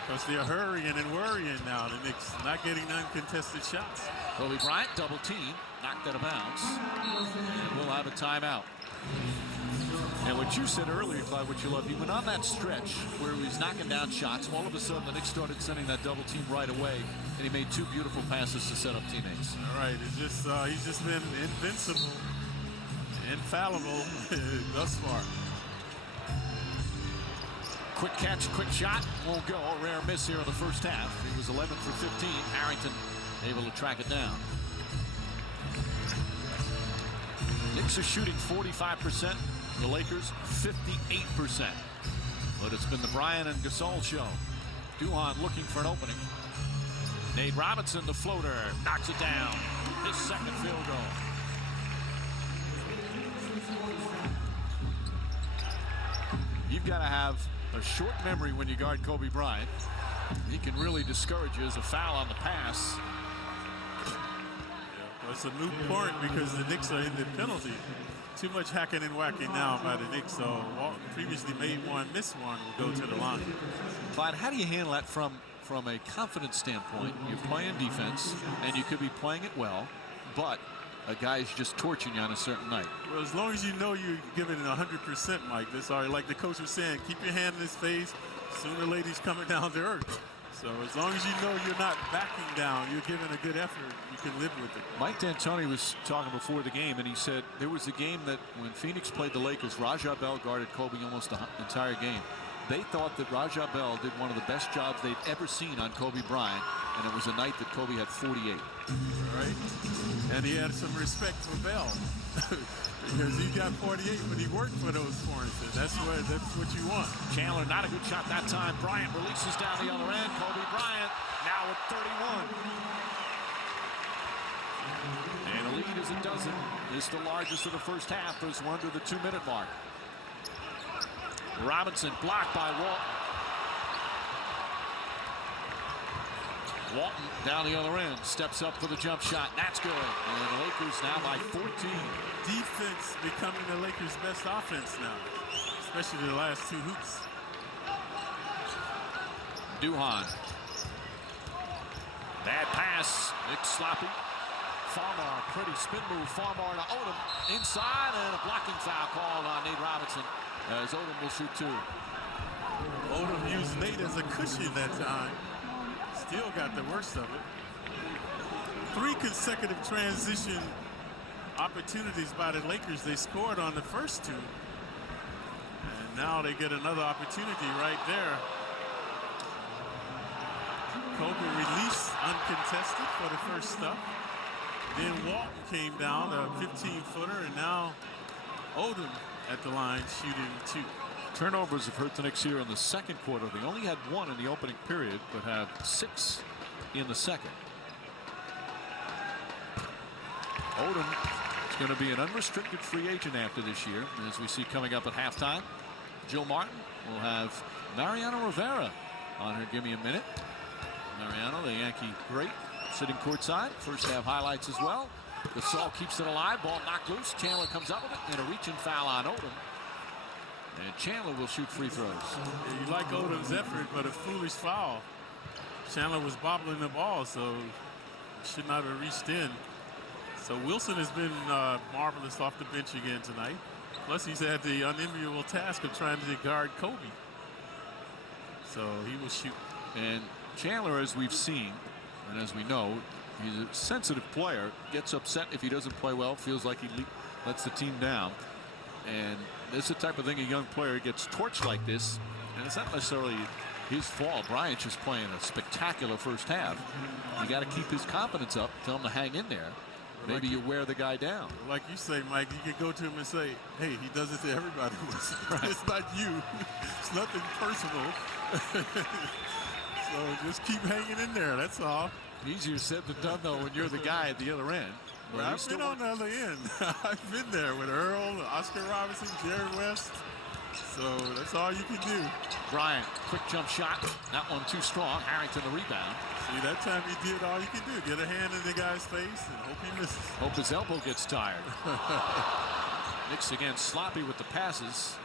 Because they're hurrying and worrying now. The Knicks not getting uncontested shots. Kobe Bryant, double team, knocked out of bounds. And we'll have a timeout. And what you said earlier, Clyde, what you love, he went on that stretch where he was knocking down shots. All of a sudden, the Knicks started sending that double team right away, and he made 2 beautiful passes to set up teammates. All right, it's just he's just been invincible, infallible thus far. Quick catch, quick shot, won't go. A rare miss here in the first half. He was 11 for 15. Harrington able to track it down. Knicks are shooting 45%. The Lakers 58%. But it's been the Bryant and Gasol show. Duhon looking for an opening. Nate Robinson, the floater, knocks it down. His second field goal. You've got to have a short memory when you guard Kobe Bryant. He can really discourage you as a foul on the pass. Well, it's a moot point because the Knicks are in the penalty. Too much hacking and whacking now by the Knicks. So Walton previously made one, missed one, will go to the line. Clyde, how do you handle that from a confidence standpoint? You're playing defense, and you could be playing it well, but a guy's just torching you on a certain night. Well, as long as you know you're giving it 100%, Mike. That's all right. Like the coach was saying, keep your hand in his face. Sooner or later he's coming down to earth. So as long as you know you're not backing down, you're giving a good effort, you can live with it. Mike D'Antoni was talking before the game, and he said there was a game that when Phoenix played the Lakers, Raja Bell guarded Kobe almost the entire game. They thought that Raja Bell did one of the best jobs they'd ever seen on Kobe Bryant, and it was a night that Kobe had 48. All right. And he had some respect for Bell. Because he got 48, but he worked for those points. That's what you want. Chandler, not a good shot that time. Bryant releases down the other end. Kobe Bryant now at 31. And the lead is as it doesn't. It's the largest of the first half as we're under the 2-minute mark. Robinson blocked by Walton. Walton down the other end, steps up for the jump shot. That's good. And the Lakers now by 14. Defense becoming the Lakers' best offense now, especially the last 2 hoops. Duhan. Bad pass. Knicks sloppy. Farmar, pretty spin move. Farmar to Odom. Inside, and a blocking foul called on Nate Robinson, as Odom will shoot 2. Odom used Nate as a cushion that time. Still got the worst of it. 3 consecutive transition opportunities by the Lakers. They scored on the first 2. And now they get another opportunity right there. Kobe released uncontested for the first stuff. Then Walton came down, a 15-footer, and now Odom at the line shooting 2. Turnovers have hurt the Knicks here in the second quarter. They only had 1 in the opening period, but have 6 in the second. Odom is going to be an unrestricted free agent after this year, as we see coming up at halftime. Jill Martin will have Mariano Rivera on her Give Me a Minute. Mariano, the Yankee great, sitting courtside. First half highlights as well. Gasol keeps it alive. Ball knocked loose. Chandler comes up with it, and a reaching foul on Odom. And Chandler will shoot free throws. Yeah, you like Odom's effort, but a foolish foul. Chandler was bobbling the ball, so should not have reached in. So Wilson has been marvelous off the bench again tonight. Plus, he's had the unenviable task of trying to guard Kobe. So he will shoot. And Chandler, as we've seen, and as we know, he's a sensitive player. Gets upset if he doesn't play well. Feels like he lets the team down. And this is the type of thing a young player gets torched like this. And it's not necessarily his fault. Bryant just playing a spectacular first half. You got to keep his confidence up. Tell him to hang in there. Maybe you wear the guy down. Like you say, Mike, you can go to him and say, hey, he does it to everybody. Right. It's not you. It's nothing personal. So just keep hanging in there. That's all. Easier said than done, though, when you're the guy at the other end. Well, I've been on the other end. I've been there with Earl, Oscar Robertson, Jerry West. So that's all you can do. Bryant, quick jump shot. That one too strong. Harrington the rebound. See, that time he did all you can do. Get a hand in the guy's face and hope he misses. Hope his elbow gets tired. Knicks again sloppy with the passes.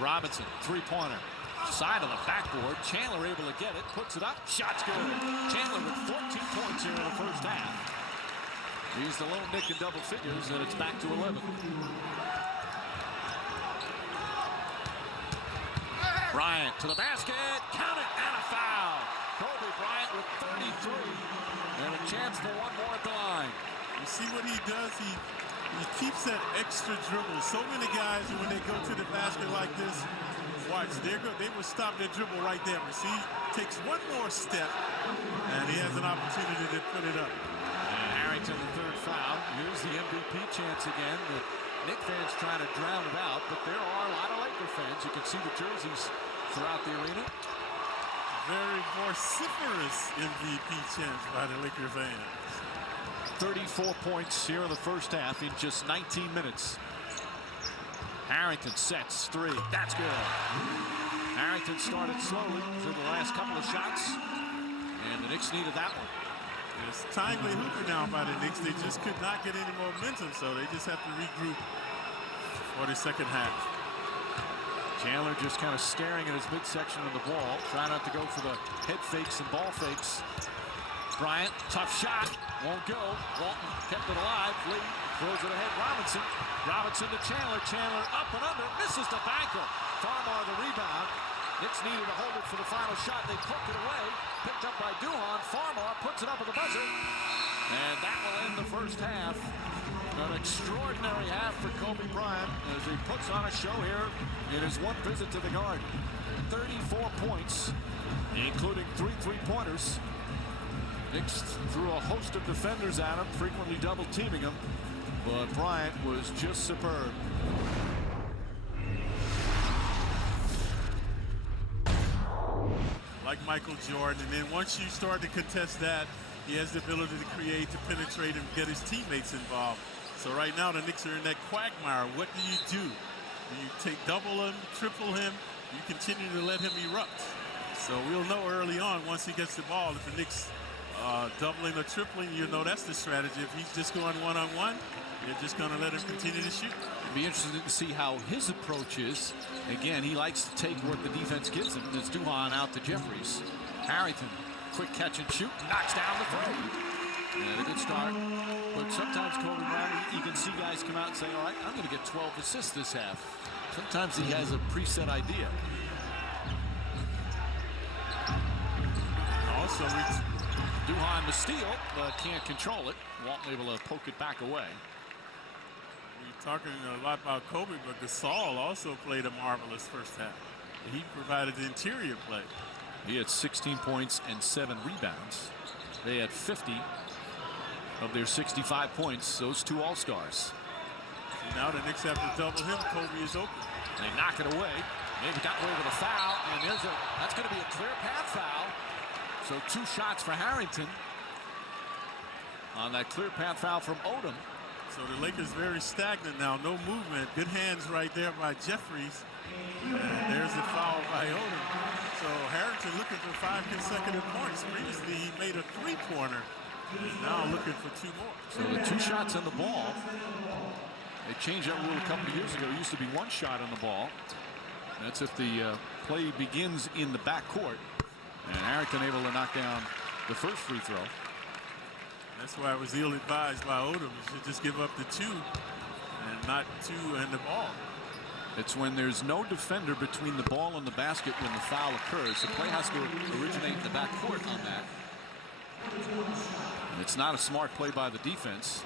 Robinson, three-pointer. Side of the backboard. Chandler able to get it. Puts it up. Shot's good. Chandler with 14 points here in the first half. He's the lone Knick in double figures, and it's back to 11. Bryant to the basket. Count it, and a foul. Kobe Bryant with 33. And a chance for one more at the line. You see what he does? He keeps that extra dribble. So many guys, when they go to the basket like this, watch, they will stop their dribble right there. But see, takes one more step, and he has an opportunity to put it up. And Harrington, the third foul. Here's the MVP chance again. The Knick fans trying to drown it out, but there are a lot of Laker fans. You can see the jerseys throughout the arena. Very vociferous MVP chance by the Laker fans. 34 points here in the first half in just 19 minutes. Harrington sets 3. That's good. Harrington started slowly through the last couple of shots, and the Knicks needed that one. It's timely hooper now by the Knicks. They just could not get any momentum, so they just have to regroup for the second half. Chandler just kind of staring at his midsection of the ball, trying not to go for the head fakes and ball fakes. Bryant, tough shot, won't go. Walton kept it alive. Lee throws it ahead. Robinson to Chandler. Chandler up and under, misses the banker. Farmar the rebound. Knicks needed to hold it for the final shot. They poked it away. Picked up by Duhan. Farmar puts it up at the buzzer. And that will end the first half. An extraordinary half for Kobe Bryant as he puts on a show here in his one visit to the Garden. 34 points, including 3 three-pointers. Knicks threw a host of defenders at him, frequently double-teaming him. But Bryant was just superb. Like Michael Jordan, and then once you start to contest that, he has the ability to create, to penetrate, and get his teammates involved. So right now the Knicks are in that quagmire. What do you do? Do you double him, triple him? You continue to let him erupt. So we'll know early on once he gets the ball if the Knicks doubling or tripling, you know that's the strategy. If he's just going one-on-one, you're just going to let him continue to shoot. It'd be interesting to see how his approach is. Again, he likes to take what the defense gives him. There's Duhan out to Jeffries. Harrington, quick catch and shoot, knocks down the three. And a good start. But sometimes Kobe Bryant, you can see guys come out and say, all right, I'm going to get 12 assists this half. Sometimes he has a preset idea. Also, Duhan the steal, but can't control it. Walton able to poke it back away. We're talking a lot about Kobe, but Gasol also played a marvelous first half. He provided the interior play. He had 16 points and 7 rebounds. They had 50 of their 65 points, those two All-Stars. Now the Knicks have to double him. Kobe is open. They knock it away. Maybe got away with a foul, and that's going to be a clear path foul. So 2 shots for Harrington on that clear path foul from Odom. So the Lakers very stagnant now. No movement. Good hands right there by Jeffries. And there's the foul by Odom. So Harrington looking for 5 consecutive points. Previously he made a 3-pointer. He's now looking for 2 more. So the 2 shots on the ball. They changed that rule a couple of years ago. It used to be 1 shot on the ball. That's if the play begins in the backcourt. And Harrington able to knock down the first free throw. That's why I was ill-advised by Odom. You should just give up the 2 and not 2 and the ball. It's when there's no defender between the ball and the basket when the foul occurs. The play has to originate in the backcourt on that. And it's not a smart play by the defense.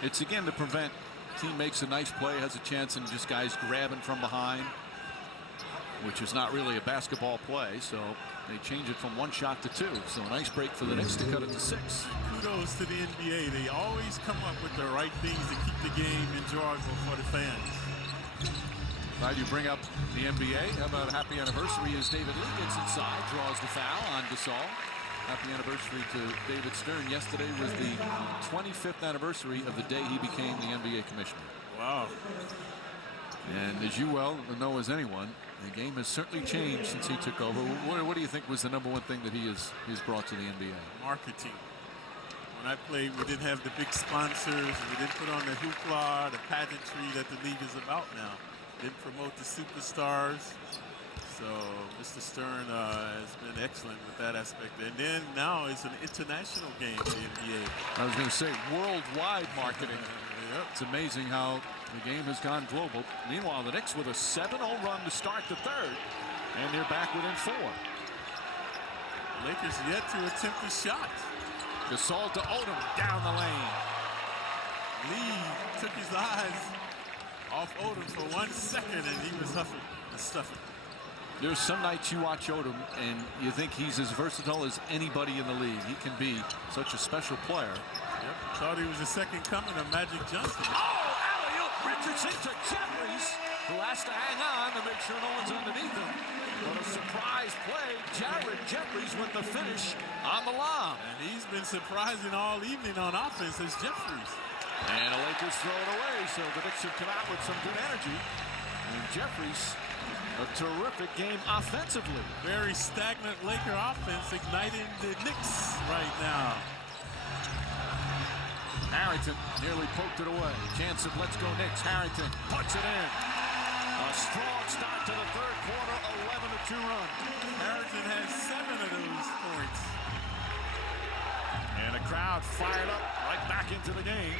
It's again to prevent team makes a nice play, has a chance, and just guys grabbing from behind, which is not really a basketball play. So they change it from 1 shot to 2. So a nice break for the Knicks to cut it to 6. Kudos to the NBA. They always come up with the right things to keep the game enjoyable for the fans. Glad you bring up the NBA. How about a happy anniversary as David Lee gets inside, draws the foul on Gasol. Happy anniversary to David Stern. Yesterday was the 25th anniversary of the day he became the NBA commissioner. Wow. And as you well know as anyone, the game has certainly changed since he took over. What do you think was the #1 thing that he's brought to the NBA? Marketing. When I played, we didn't have the big sponsors. We didn't put on the hoopla, the pageantry that the league is about now. Didn't promote the superstars. So Mr. Stern has been excellent with that aspect. And then now it's an international game, the NBA. I was going to say worldwide marketing. Yep. It's amazing how the game has gone global. Meanwhile, the Knicks with a 7-0 run to start the 3rd. And they're back within 4. Lakers yet to attempt a shot. Gasol to Odom down the lane. Lee took his eyes off Odom for 1 second and he was huffing and stuffing. There's some nights you watch Odom and you think he's as versatile as anybody in the league. He can be such a special player. Yep. Thought he was the second coming of Magic Johnson. Oh, alley-oop, Richardson to Jeffries, who has to hang on to make sure no one's underneath him. What a surprise play. Jared Jeffries with the finish on the lob. And he's been surprising all evening on offense as Jeffries. And the Lakers throw it away, so the Knicks have come out with some good energy. And Jeffries, a terrific game offensively. Very stagnant Laker offense igniting the Knicks right now. Harrington nearly poked it away. Chance of let's go Knicks. Harrington puts it in. A strong start to the 3rd quarter, 11-2 run. Harrington has 7 of those points. And the crowd fired up right back into the game.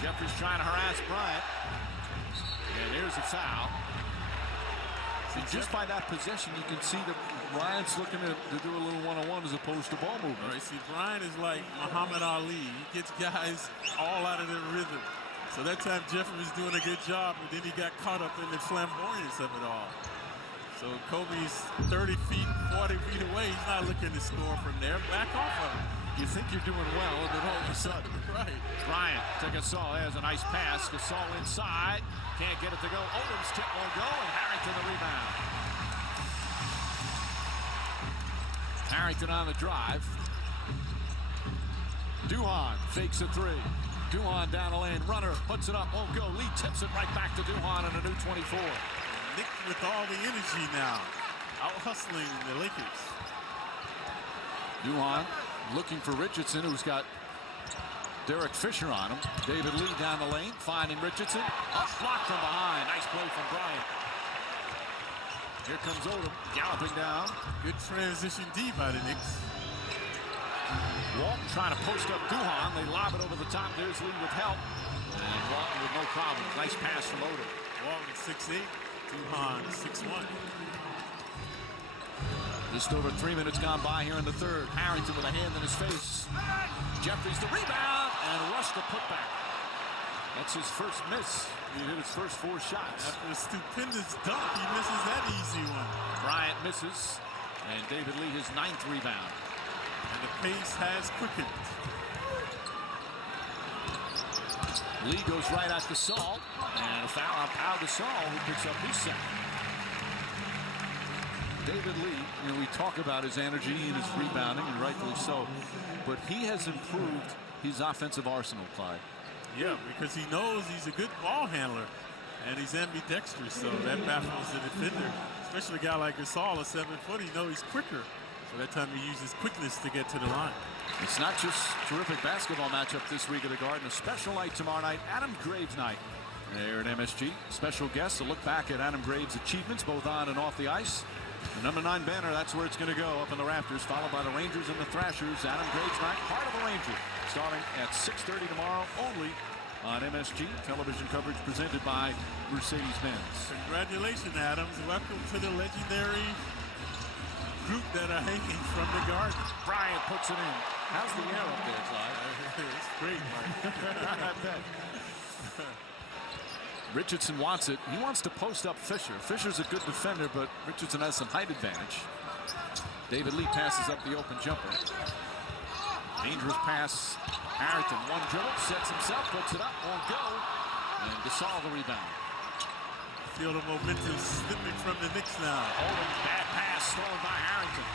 Jeffries trying to harass Bryant. And here's a foul. And just by that possession, you can see that Bryant's looking to do a little one-on-one as opposed to ball movement. Right, see, Bryant is like Muhammad Ali. He gets guys all out of their rhythm. So that time Jeffrey was doing a good job, but then he got caught up in the flamboyance of it all. So Kobe's 30 feet, 40 feet away. He's not looking to score from there. Back off of him. You think you're doing well, and then all of a sudden. Right. Bryant to Gasol. There's a nice pass. Gasol inside. Can't get it to go. Odom's tip won't go, and Harrington the rebound. Harrington on the drive. Duhan fakes a three. Duhan down the lane. Runner puts it up. Won't go. Lee tips it right back to Duhan and a new 24. Knicks with all the energy now. Out hustling the Lakers. Duhan looking for Richardson, who's got Derek Fisher on him. David Lee down the lane, finding Richardson. Up block from behind. Nice play from Bryant. Here comes Odom, galloping down. Good transition D by the Knicks. Walton trying to post up Duhan. They lob it over the top. There's Lee with help. And Walton with no problem. Nice pass from Odom. Walton 6'8", Duhan 6'1". Just over 3 minutes gone by here in the third. Harrington with a hand in his face. Jeffries the rebound and Rush the putback. That's his first miss. He hit his first 4 shots. After a stupendous dunk, he misses that easy one. Bryant misses, and David Lee his 9th rebound. And the pace has quickened. Lee goes right at Gasol, and a foul on Pau Gasol, who picks up his second. David Lee, we talk about his energy and his rebounding, and rightfully so, but he has improved his offensive arsenal, Clyde. Yeah, because he knows he's a good ball handler, and he's ambidextrous, so that baffles the defender. Especially a guy like Gasol, a 7-foot, he knows he's quicker. So that time he uses quickness to get to the line. It's not just terrific basketball matchup this week at the Garden. A special night tomorrow night, Adam Graves night there at MSG. Special guests, a look back at Adam Graves' achievements, both on and off the ice. The number 9 banner, that's where it's going to go, up in the rafters, followed by the Rangers and the Thrashers. Adam Graves night, part of a Ranger, starting at 6:30 tomorrow, only on MSG. Television coverage presented by Mercedes-Benz. Congratulations, Adams. Welcome to the legendary group that are hanging from the Garden. Bryant puts it in. How's the air up there, Clyde? It's great, Mike. I bet. Richardson wants it. He wants to post up Fisher. Fisher's a good defender, but Richardson has some height advantage. David Lee passes up the open jumper. Dangerous pass. Harrington, one dribble, sets himself, puts it up, won't go. And Gasol the rebound. Feel the momentum slipping from the Knicks now. Odom, bad pass, stolen by Harrington.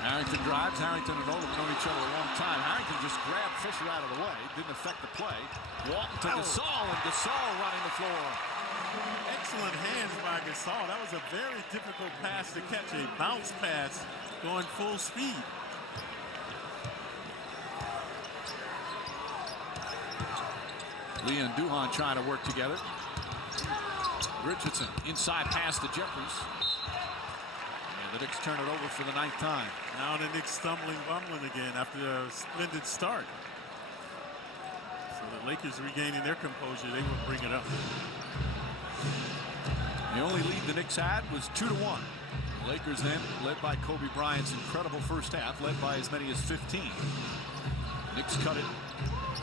Harrington drives. Harrington and Odom known each other a long time. Harrington just grabbed Fisher out of the way. Didn't affect the play. Walton to Gasol, and Gasol running the floor. Excellent hands by Gasol. That was a very difficult pass to catch. A bounce pass going full speed. Lee and Duhan trying to work together. Richardson inside pass to Jeffries. And the Knicks turn it over for the 9th time. Now the Knicks stumbling, bumbling again after a splendid start. So the Lakers regaining their composure, they will bring it up. The only lead the Knicks had was 2-1. The Lakers then, led by Kobe Bryant's incredible first half, led by as many as 15. Knicks cut it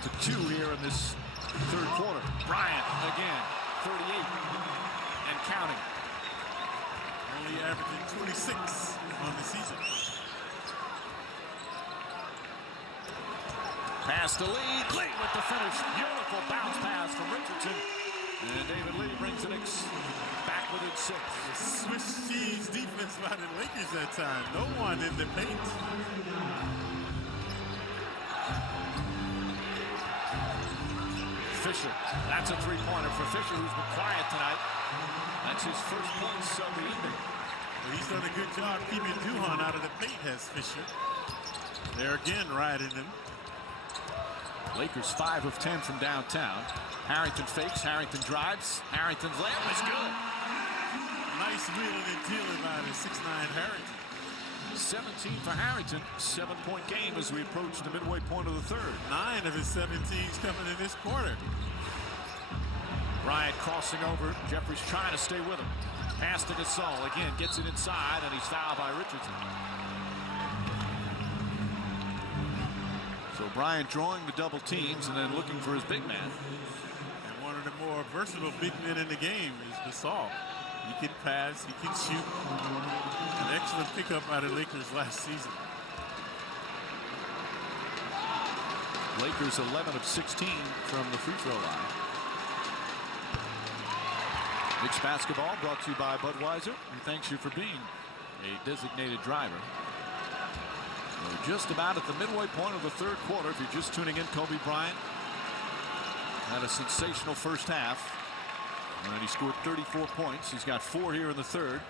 to 2 here in this third quarter. Bryant again, 38 and counting. Only averaging 26 on the season. Pass to Lee. Lee with the finish. Beautiful bounce pass from Richardson. And David Lee brings the Knicks back within 6. The Swiss cheese defense by the Lakers that time. No one in the paint. Fisher. That's a 3-pointer for Fisher, who's been quiet tonight. That's his first points of the evening. Well, he's done a good job keeping Duhan out of the paint, has Fisher. They're again riding him. Lakers 5 of 10 from downtown. Harrington fakes. Harrington drives. Harrington's layup is good. Nice wheeling and dealing by the 6'9" Harrington. 17 for Harrington. 7-point game as we approach the midway point of the third. 9 of his 17s coming in this quarter. Bryant crossing over. Jeffries trying to stay with him. Pass to Gasol. Again, gets it inside, and he's fouled by Richardson. So Bryant drawing the double teams and then looking for his big man. And one of the more versatile big men in the game is Gasol. He can pass, he can shoot. An excellent pickup by the Lakers last season. Lakers 11 of 16 from the free throw line. Knicks basketball brought to you by Budweiser, and thanks you for being a designated driver. We're just about at the midway point of the third quarter. If you're just tuning in, Kobe Bryant had a sensational first half. And he scored 34 points. He's got 4 here in the third.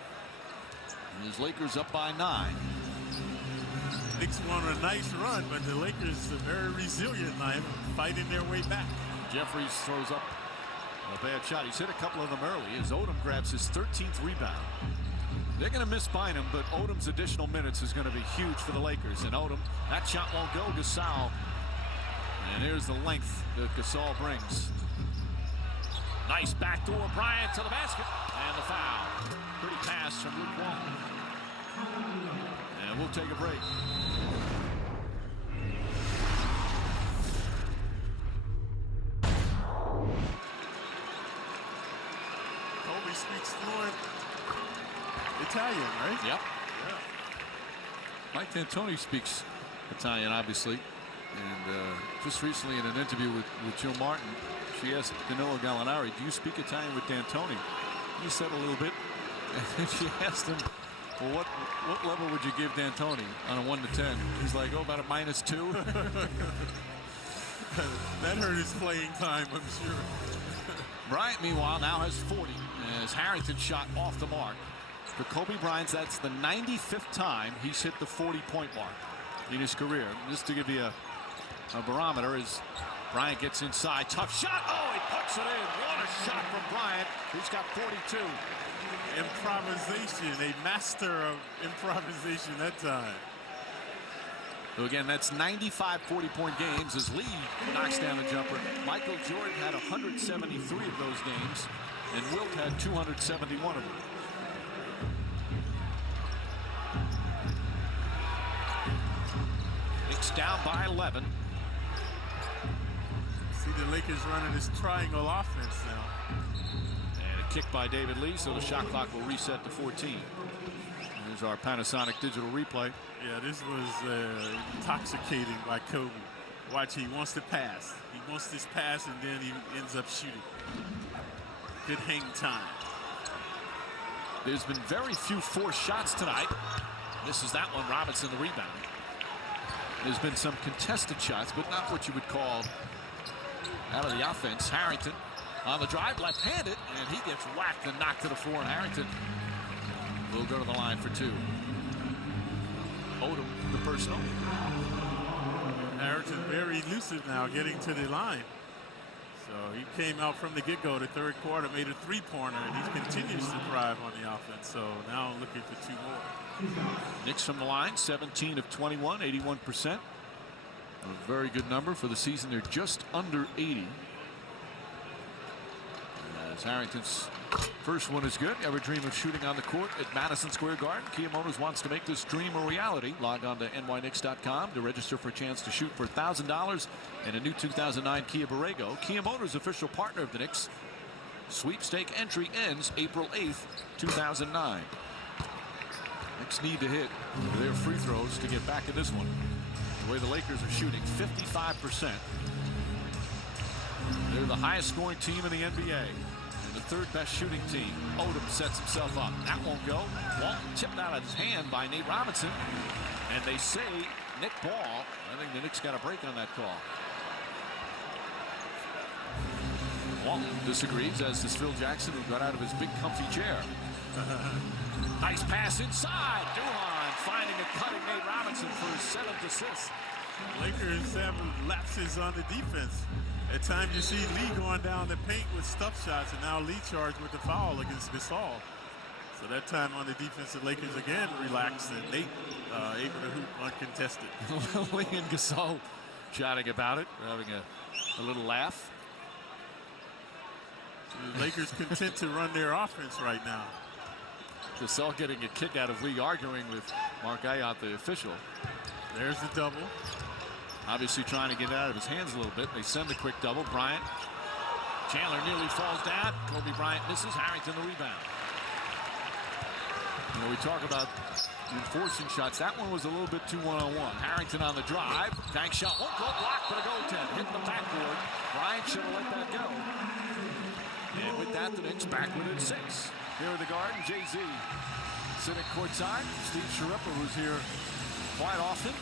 And his Lakers up by 9. Knicks won a nice run, but the Lakers are very resilient now, fighting their way back. Jeffries throws up a bad shot. He's hit a couple of them early as Odom grabs his 13th rebound. They're going to miss Bynum, but Odom's additional minutes is going to be huge for the Lakers. And Odom, that shot won't go. Gasol. And here's the length that Gasol brings. Nice backdoor Bryant to the basket. And the foul. Pretty pass from Luke Walton. And we'll take a break. Kobe speaks fluent Italian, right? Yep. Yeah. Mike D'Antoni speaks Italian, obviously. And just recently in an interview with Joe Martin, she asked Danilo Gallinari, do you speak Italian with D'Antoni? He said a little bit. And she asked him, well, what level would you give D'Antoni on a 1 to 10? He's like, oh, about a -2. That hurt his playing time, I'm sure. Bryant, meanwhile, now has 40 as Harrington shot off the mark. For Kobe Bryant, that's the 95th time he's hit the 40-point mark in his career. Just to give you a barometer, as Bryant gets inside, tough shot. Oh, he puts it in. What a shot from Bryant. He's got 42. Improvisation, a master of improvisation that time. So again, that's 95 40-point games as Lee knocks down the jumper. Michael Jordan had 173 of those games, and Wilt had 271 of them. Knicks down by 11. See the Lakers running this triangle offense now. And a kick by David Lee, so the shot clock will reset to 14. Here's our Panasonic digital replay. Yeah, this was intoxicating by Kobe. Watch, he wants to pass. He wants this pass, and then he ends up shooting. Good hang time. There's been very few forced shots tonight. This is that one. Robinson the rebound. There's been some contested shots, but not what you would call out of the offense. Harrington on the drive, left-handed, and he gets whacked and knocked to the floor. And Harrington will go to the line for 2. Odom, the personal. Harrington very elusive now, getting to the line. So he came out from the get-go the third quarter, made a 3-pointer, and he continues to thrive on the offense. So now looking for 2 more. Knicks from the line, 17 of 21, 81%. A very good number for the season. They're just under 80. As Harrington's first one is good. Ever dream of shooting on the court at Madison Square Garden? Kia Motors wants to make this dream a reality. Log on to nyknicks.com to register for a chance to shoot for $1,000 and a new 2009 Kia Borrego. Kia Motors, official partner of the Knicks. Sweepstake entry ends April 8th, 2009. Knicks need to hit their free throws to get back in this one. The way the Lakers are shooting, 55%. They're the highest scoring team in the NBA. And the third best shooting team. Odom sets himself up. That won't go. Walton tipped out of his hand by Nate Robinson. And they say Nick Ball. I think the Knicks got a break on that call. Walton disagrees, as does Phil Jackson, who got out of his big comfy chair. Nice pass inside. Duhan finding a cutting Nate Robinson for his 7th assist. Lakers have lapses on the defense. At times you see Lee going down the paint with stuff shots, and now Lee charged with the foul against Gasol. So that time on the defense, the Lakers again relaxed, and Nate able to hoop uncontested. Lee and Gasol chatting about it, having a little laugh. The Lakers content to run their offense right now. Gasol getting a kick out of Lee arguing with Mark Ayotte, the official. There's the double. Obviously trying to get it out of his hands a little bit. They send a quick double. Bryant. Chandler nearly falls down. Kobe Bryant misses. Harrington the rebound. You know, we talk about enforcing shots. That one was a little bit too one-on-one. Harrington on the drive. Bank shot won't go. Blocked, but a goaltend. Hitting the backboard. Bryant should have let that go. And with that, the Knicks back within 6. Here at the Garden, Jay-Z sitting courtside. Steve Sharippa, who's here quite often.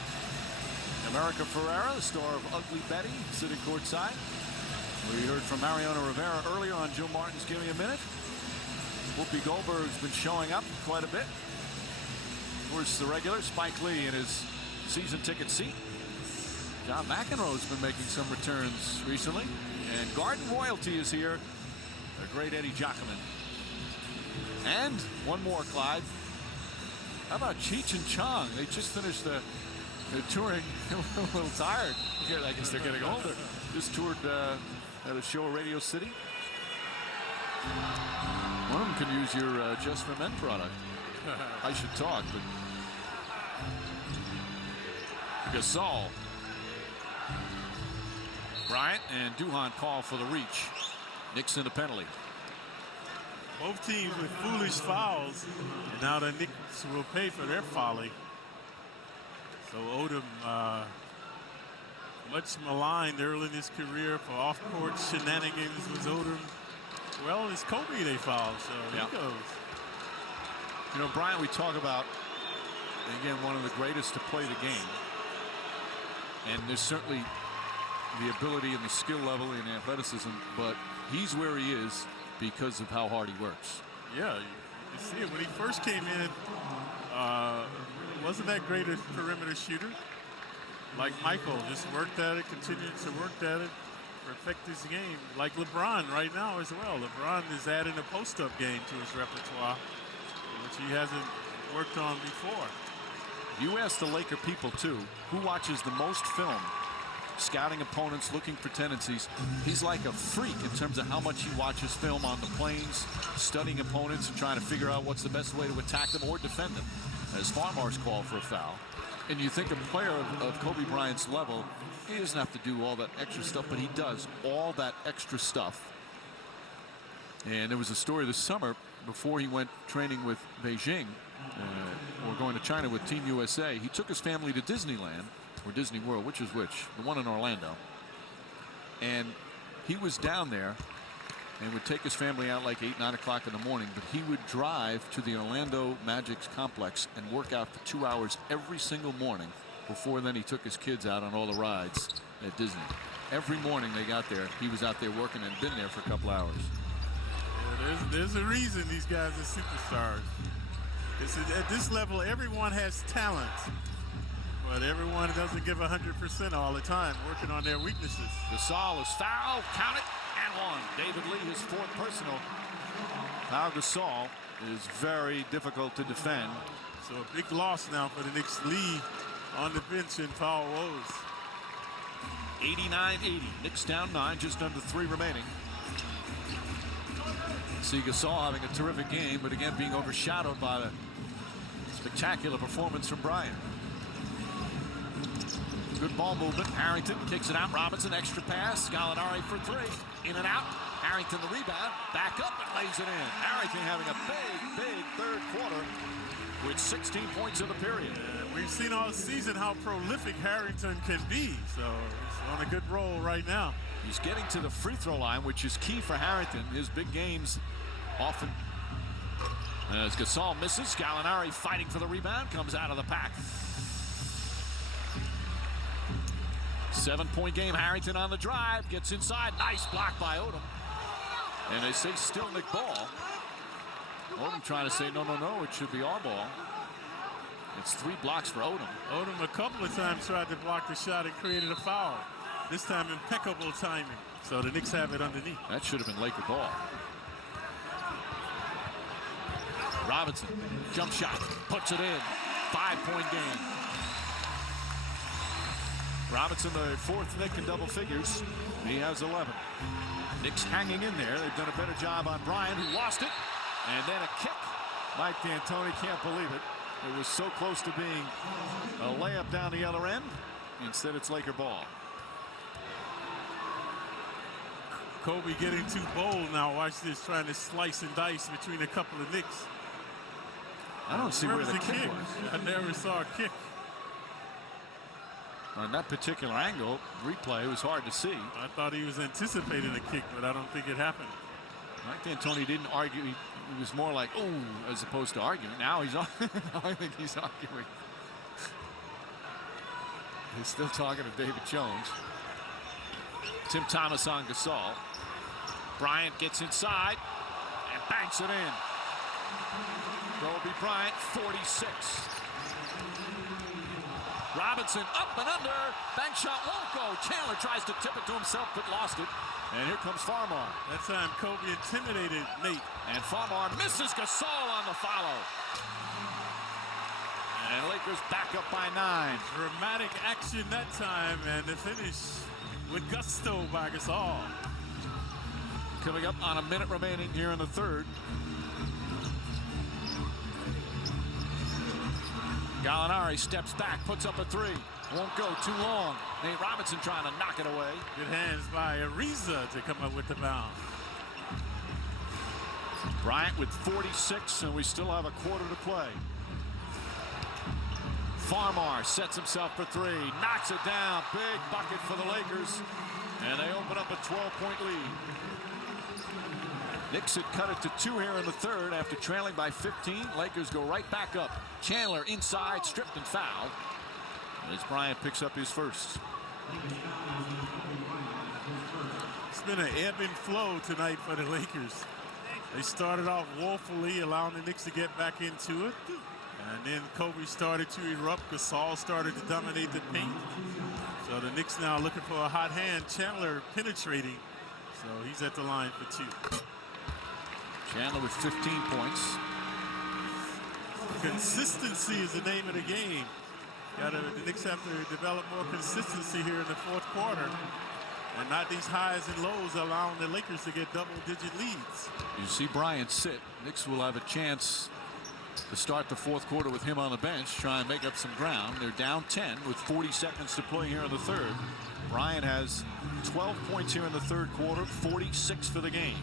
America Ferrera, the star of Ugly Betty, sitting courtside. We heard from Mariano Rivera earlier on Joe Martin's Give Me a Minute. Whoopi Goldberg's been showing up quite a bit. Of course, the regular Spike Lee in his season ticket seat. John McEnroe's been making some returns recently. And Garden Royalty is here. The great Eddie Jacquemin. And one more, Clyde. How about Cheech and Chong? They just finished their touring. A little tired. I guess they're getting older. Just toured at a show at Radio City. One of them can use your Just for Men product. I should talk, but Gasol, Bryant, and Duhan call for the reach. Knicks in a penalty. Both teams with foolish fouls, and now the Knicks will pay for their folly. So Odom, much maligned early in his career for off-court shenanigans with Odom. Well, it's Kobe they fouled, so yeah. He goes. You know, Bryant, we talk about, again, one of the greatest to play the game. And there's certainly the ability and the skill level and athleticism, but he's where he is because of how hard he works. Yeah, you see it. When he first came in, wasn't that great a perimeter shooter. Like Michael, just worked at it, continued to work at it, perfect his game. Like LeBron right now as well. LeBron is adding a post-up game to his repertoire, which he hasn't worked on before. You ask the Laker people, too, who watches the most film, scouting opponents, looking for tendencies. He's like a freak in terms of how much he watches film on the planes, studying opponents and trying to figure out what's the best way to attack them or defend them. As Farmar's call for a foul. And you think a player of Kobe Bryant's level, he doesn't have to do all that extra stuff, but he does all that extra stuff. And there was a story this summer before he went training with Beijing, or going to China with Team USA. He took his family to Disneyland, or Disney World, which is which? The one in Orlando. And he was down there and would take his family out like 8, 9 o'clock in the morning, but he would drive to the Orlando Magic's complex and work out for 2 hours every single morning. Before then, he took his kids out on all the rides at Disney. Every morning they got there, he was out there working and been there for a couple hours. Yeah, there's a reason these guys are superstars. At this level, everyone has talent, but everyone doesn't give 100% all the time, working on their weaknesses. Gasol is fouled, count it, and one. David Lee, his fourth personal. Pau Gasol is very difficult to defend. So a big loss now for the Knicks. Lee on the bench and Paul Rose. 89-80. Knicks down 9, just under 3 remaining. See Gasol having a terrific game, but again being overshadowed by the spectacular performance from Bryant. Good ball movement. Harrington kicks it out. Robinson, extra pass. Gallinari for 3. In and out. Harrington the rebound. Back up and lays it in. Harrington having a big third quarter with 16 points in the period. We've seen all season how prolific Harrington can be. So he's on a good roll right now. He's getting to the free throw line, which is key for Harrington. His big games often. As Gasol misses, Gallinari fighting for the rebound, comes out of the pack. 7-point game. Harrington on the drive, gets inside. Nice block by Odom. And they say still Nick ball. Odom trying to say no, it should be our ball. It's 3 blocks for Odom. Odom a couple of times tried to block the shot and created a foul. This time impeccable timing. So the Knicks have it underneath. That should have been Laker ball. Robinson, jump shot, puts it in. 5-point game. Robinson, the 4th Knick in double figures. He has 11. Knicks hanging in there. They've done a better job on Bryant, who lost it. And then a kick. Mike D'Antoni can't believe it. It was so close to being a layup down the other end. Instead, it's Laker ball. Kobe getting too bold now. Watch this, trying to slice and dice between a couple of Knicks. I don't see where the kick was. I never saw a kick. On that particular angle, replay, it was hard to see. I thought he was anticipating a kick, but I don't think it happened. Mike D'Antoni didn't argue. He was more like, oh, as opposed to arguing. Now he's now I think he's arguing. He's still talking to David Jones. Tim Thomas on Gasol. Bryant gets inside and banks it in. Kobe Bryant, 46. Robinson up and under. Bank shot won't go. Chandler tries to tip it to himself but lost it. And here comes Farmar. That time Kobe intimidated Nate. And Farmar misses Gasol on the follow. And Lakers back up by 9. Dramatic action that time, and the finish with gusto by Gasol. Coming up on a minute remaining here in the third. Gallinari steps back, puts up a 3. Won't go, too long. Nate Robinson trying to knock it away. Good hands by Ariza to come up with the bounce. Bryant with 46, and we still have a quarter to play. Farmar sets himself for 3, knocks it down. Big bucket for the Lakers, and they open up a 12-point lead. Knicks had cut it to 2 here in the third after trailing by 15. Lakers go right back up. Chandler inside, stripped and fouled as Bryant picks up his first. It's been an ebb and flow tonight for the Lakers. They started off woefully, allowing the Knicks to get back into it. And then Kobe started to erupt. Gasol started to dominate the paint. So the Knicks now looking for a hot hand. Chandler penetrating. So he's at the line for 2. Chandler with 15 points. Consistency is the name of the game. The Knicks have to develop more consistency here in the fourth quarter. And not these highs and lows allowing the Lakers to get double-digit leads. You see Bryant sit. Knicks will have a chance to start the fourth quarter with him on the bench, try and make up some ground. They're down 10 with 40 seconds to play here in the third. Bryant has 12 points here in the third quarter, 46 for the game.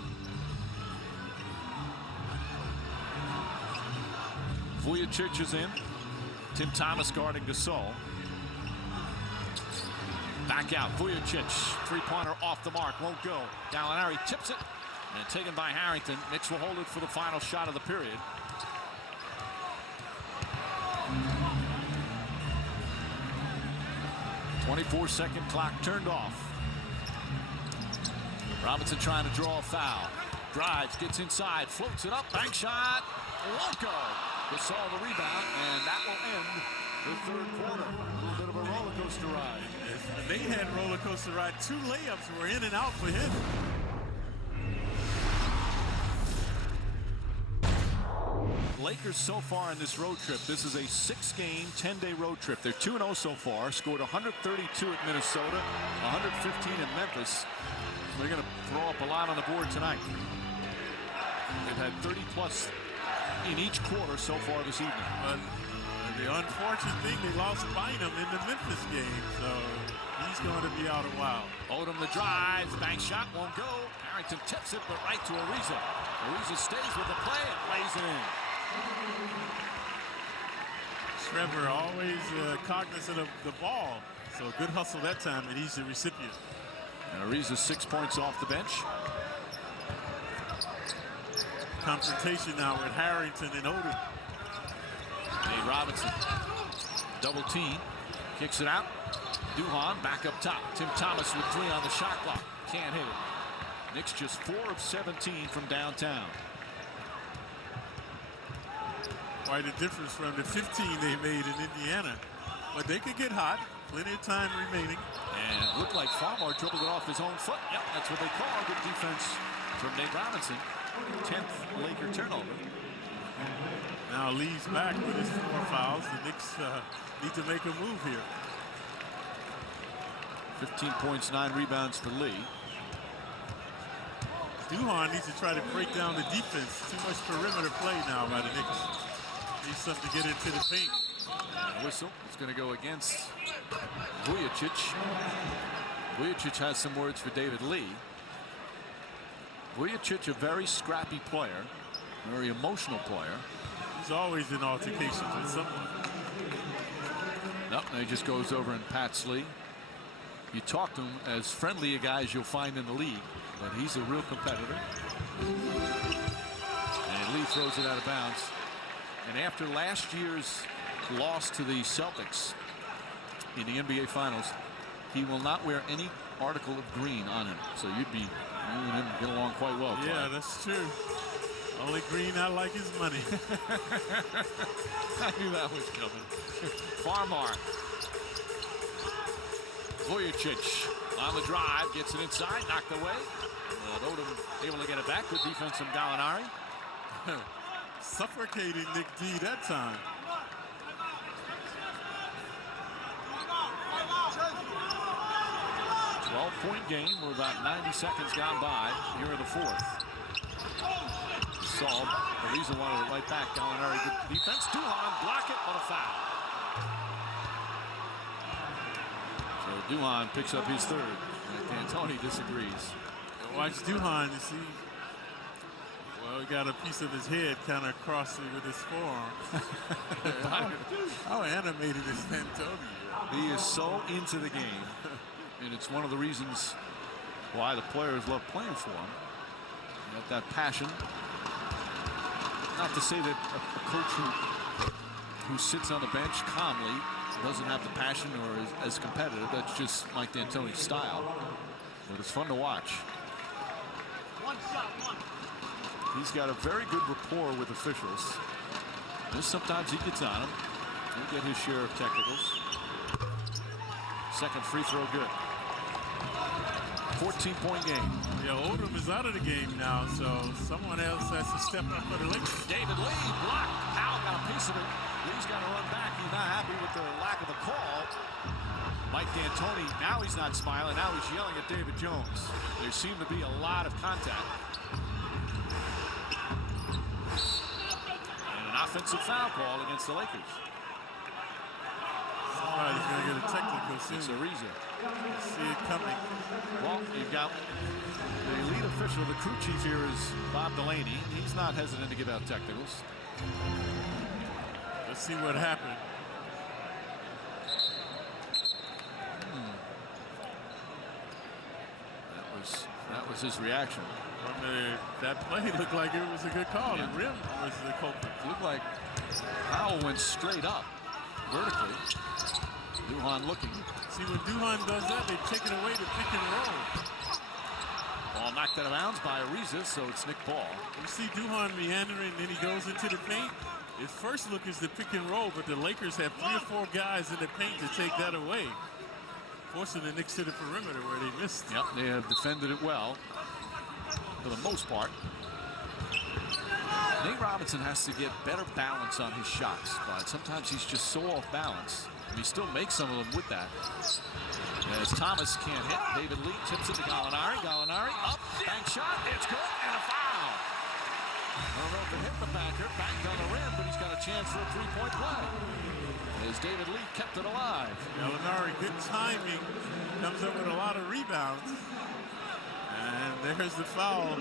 Vujicic is in. Tim Thomas guarding Gasol. Back out. Vujicic. 3-pointer off the mark. Won't go. Gallinari tips it. And taken by Harrington. Knicks will hold it for the final shot of the period. .24-second clock turned off. Robinson trying to draw a foul. Drives, gets inside, floats it up, bank shot, won't go. Gasol the rebound, and that will end the third quarter. A little bit of a roller coaster ride. They had roller coaster ride. 2 layups were in and out for him. Lakers so far in this road trip. This is a 6-game, 10-day road trip. They're 2-0 so far. Scored 132 at Minnesota, 115 in Memphis. So they're going to throw up a lot on the board tonight. They've had 30-plus in each quarter so far this evening. But the unfortunate thing, they lost Bynum in the Memphis game, so he's going to be out a while. Odom the drive, bank shot won't go. Harrington tips it, but right to Ariza. Ariza stays with the play and lays it in. Trevor always cognizant of the ball, so good hustle that time, and he's the recipient. And Ariza 6 points off the bench. Confrontation now with Harrington and Odom. Nate Robinson, double team, kicks it out. Duhan back up top. Tim Thomas with 3 on the shot clock. Can't hit it. Knicks just 4 of 17 from downtown. Quite a difference from the 15 they made in Indiana. But they could get hot. Plenty of time remaining. And it looked like Farmar dribbled it off his own foot. Yep, that's what they call good defense from Nate Robinson. 10th Laker turnover. Now Lee's back with his 4 fouls. The Knicks need to make a move here. 15 points, 9 rebounds for Lee. Duhan needs to try to break down the defense. Too much perimeter play now by the Knicks. Needs something to get into the paint. And a whistle. It's going to go against Vujicic. Vujicic has some words for David Lee. Vujicic, a very scrappy player, very emotional player. He's always in altercations with someone. Nope, and he just goes over and pats Lee. You talk to him as friendly a guy as you'll find in the league, but he's a real competitor. And Lee throws it out of bounds. And after last year's loss to the Celtics, in the NBA Finals, he will not wear any article of green on him. So you and him get along quite well. Yeah, Clyde. that's true. Only green I like is money. I knew that was coming. Farmar. Vujicic on the drive, gets it inside, knocked away. Odom able to get it back. Good defense from Gallinari. Suffocating Nick D that time. Point game with about 90 seconds gone by here in the fourth. Gasol, the reason wanted it right back. Gallinari, good defense. Duhan, block it, but a foul. So Duhan picks up his third. D'Antoni disagrees. Watch Duhan, you see. Well, he got a piece of his head kind of crossing with his forearm. How animated is D'Antoni? He is so into the game. And it's one of the reasons why the players love playing for him. You got that passion. Not to say that a coach who sits on the bench calmly doesn't have the passion or is as competitive. That's just Mike D'Antoni's style. But it's fun to watch. He's got a very good rapport with officials. And sometimes he gets on them. He'll get his share of technicals. Second free throw good. 14-point game. Yeah, Odom is out of the game now, so someone else has to step up for the Lakers. David Lee blocked. Powell got a piece of it. Lee's got to run back. He's not happy with the lack of a call. Mike D'Antoni, now he's not smiling. Now he's yelling at David Jones. There seemed to be a lot of contact. And an offensive foul call against the Lakers. Somebody's going to get a technical soon. It's Ariza. See it coming. Well, you've got the lead official, the crew chief here is Bob Delaney. He's not hesitant to give out technicals. Let's see what happened. That was his reaction. That play looked like it was a good call. Yeah. The rim was the culprit. It looked like Powell went straight up, vertically. Duhan looking. See, when Duhan does that, they take it away to pick and roll. Ball knocked out of bounds by Ariza, so it's Nick Paul. You see Duhan meandering, and then he goes into the paint. His first look is the pick and roll, but the Lakers have 3 or 4 guys in the paint to take that away, forcing the Knicks to the perimeter where they missed. Yep, they have defended it well for the most part. Nate Robinson has to get better balance on his shots, but sometimes he's just so off balance. And he still makes some of them with that. As Thomas can't hit, David Lee tips it to Gallinari. Gallinari up, bank shot, it's good, and a foul. I don't know if it hit the backer, backed on the rim, but he's got a chance for a three-point play. As David Lee kept it alive. Gallinari, good timing, comes up with a lot of rebounds. And there's the foul.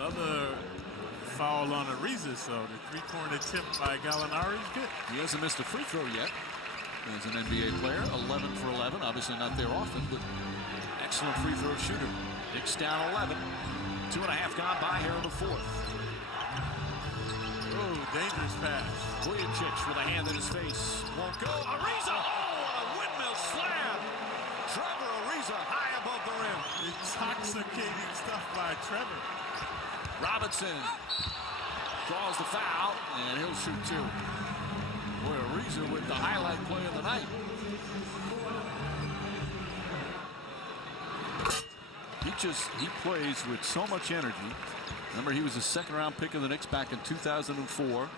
Another foul on Ariza, so the three-pointer tip by Gallinari is good. He hasn't missed a free throw yet as an NBA player. 11 for 11, obviously not there often, but excellent free throw shooter. Knicks down 11. 2.5 gone by here in the fourth. Oh, dangerous pass. Vujicic with a hand in his face. Won't go. Ariza! Oh, what a windmill slam! Trevor Ariza high above the rim. Intoxicating stuff by Trevor. Robinson draws the foul, and he'll shoot 2. Boy, Ariza with the highlight play of the night. He plays with so much energy. Remember, he was a second-round pick of the Knicks back in 2004.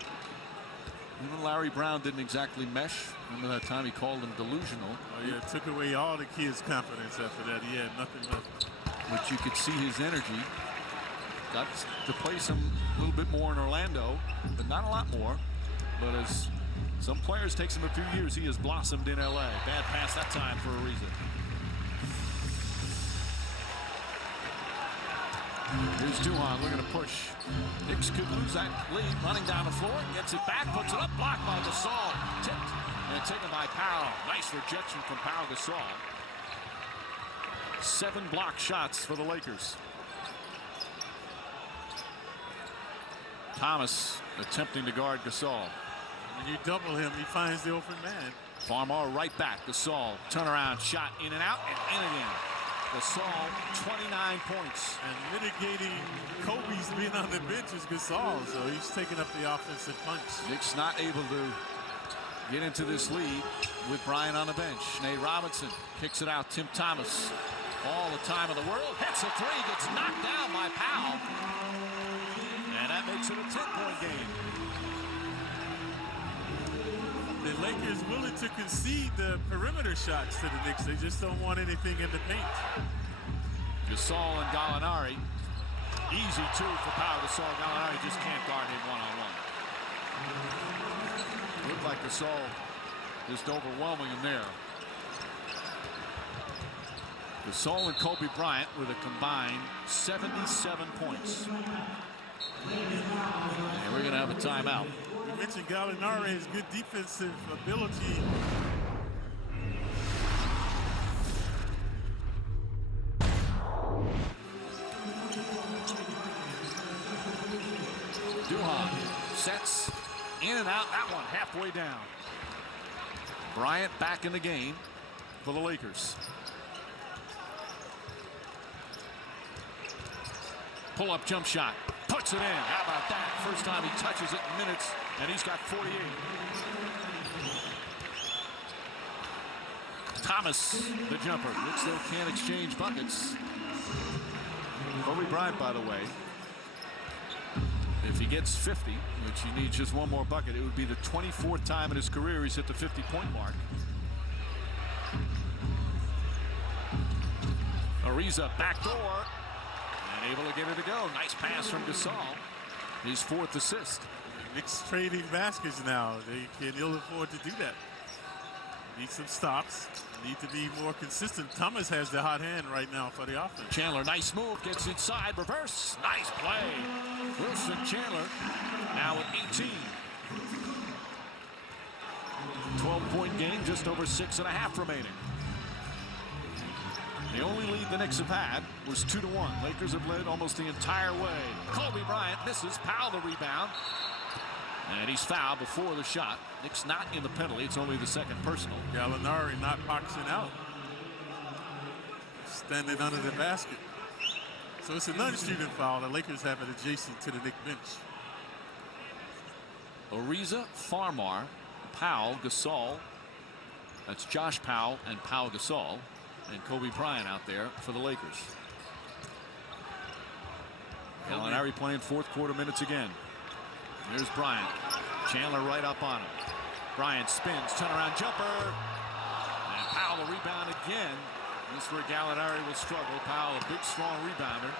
Even Larry Brown didn't exactly mesh. Remember that time he called him delusional. Oh, yeah, it took away all the kids' confidence after that. He had nothing left. But you could see his energy. Got to play some a little bit more in Orlando, but not a lot more. But as some players takes him a few years, he has blossomed in LA. Bad pass that time for Ariza. Here's Duhan looking to push. Knicks could lose that lead. Running down the floor, gets it back, puts it up, blocked by Gasol. Tipped and taken by Powell. Nice rejection from Pau Gasol. 7 block shots for the Lakers. Thomas attempting to guard Gasol. When you double him, he finds the open man. Farmar right back. Gasol, turnaround shot, in and out, and in again. Gasol, 29 points. And mitigating Kobe's being on the bench is Gasol, so he's taking up the offensive punch. Knicks not able to get into this lead with Bryant on the bench. Nate Robinson kicks it out. Tim Thomas, all the time in the world, hits a three, gets knocked down by Pau. And that makes it a 10-point game. The Lakers willing to concede the perimeter shots to the Knicks. They just don't want anything in the paint. Gasol and Gallinari. Easy two for Pau Gasol. Gallinari just can't guard him one-on-one. Looked like Gasol just overwhelming him there. Gasol and Kobe Bryant with a combined 77 points. And we're going to have a timeout. You mentioned Gallinari has good defensive ability. Duhan sets in and out. That one halfway down. Bryant back in the game for the Lakers. Pull-up jump shot. Puts it in. How about that? First time he touches it in minutes, and he's got 48. Thomas, the jumper. Knicks still can't exchange buckets. Kobe Bryant, by the way, if he gets 50, which he needs just one more bucket, it would be the 24th time in his career he's hit the 50-point mark. Ariza backdoor. And able to get it to go. Nice pass from Gasol. His 4th assist. Knicks trading baskets now. They can ill afford to do that. Need some stops. Need to be more consistent. Thomas has the hot hand right now for the offense. Chandler, nice move. Gets inside. Reverse. Nice play. Wilson Chandler now at 18. 12-point game. Just over 6.5 remaining. The only lead the Knicks have had was 2-1. Lakers have led almost the entire way. Kobe Bryant misses. Powell the rebound. And he's fouled before the shot. Knicks not in the penalty. It's only the second personal. Gallinari not boxing out. Standing under the basket. So it's a non-shooting foul. The Lakers have it adjacent to the Knicks bench. Ariza, Farmar, Powell, Gasol. That's Josh Powell and Pau Gasol. And Kobe Bryant out there for the Lakers. Gallinari playing 4th quarter minutes again. There's Bryant. Chandler right up on him. Bryant spins, turnaround jumper. And Powell the rebound again. This is where Gallinari will struggle. Powell, a big, strong rebounder.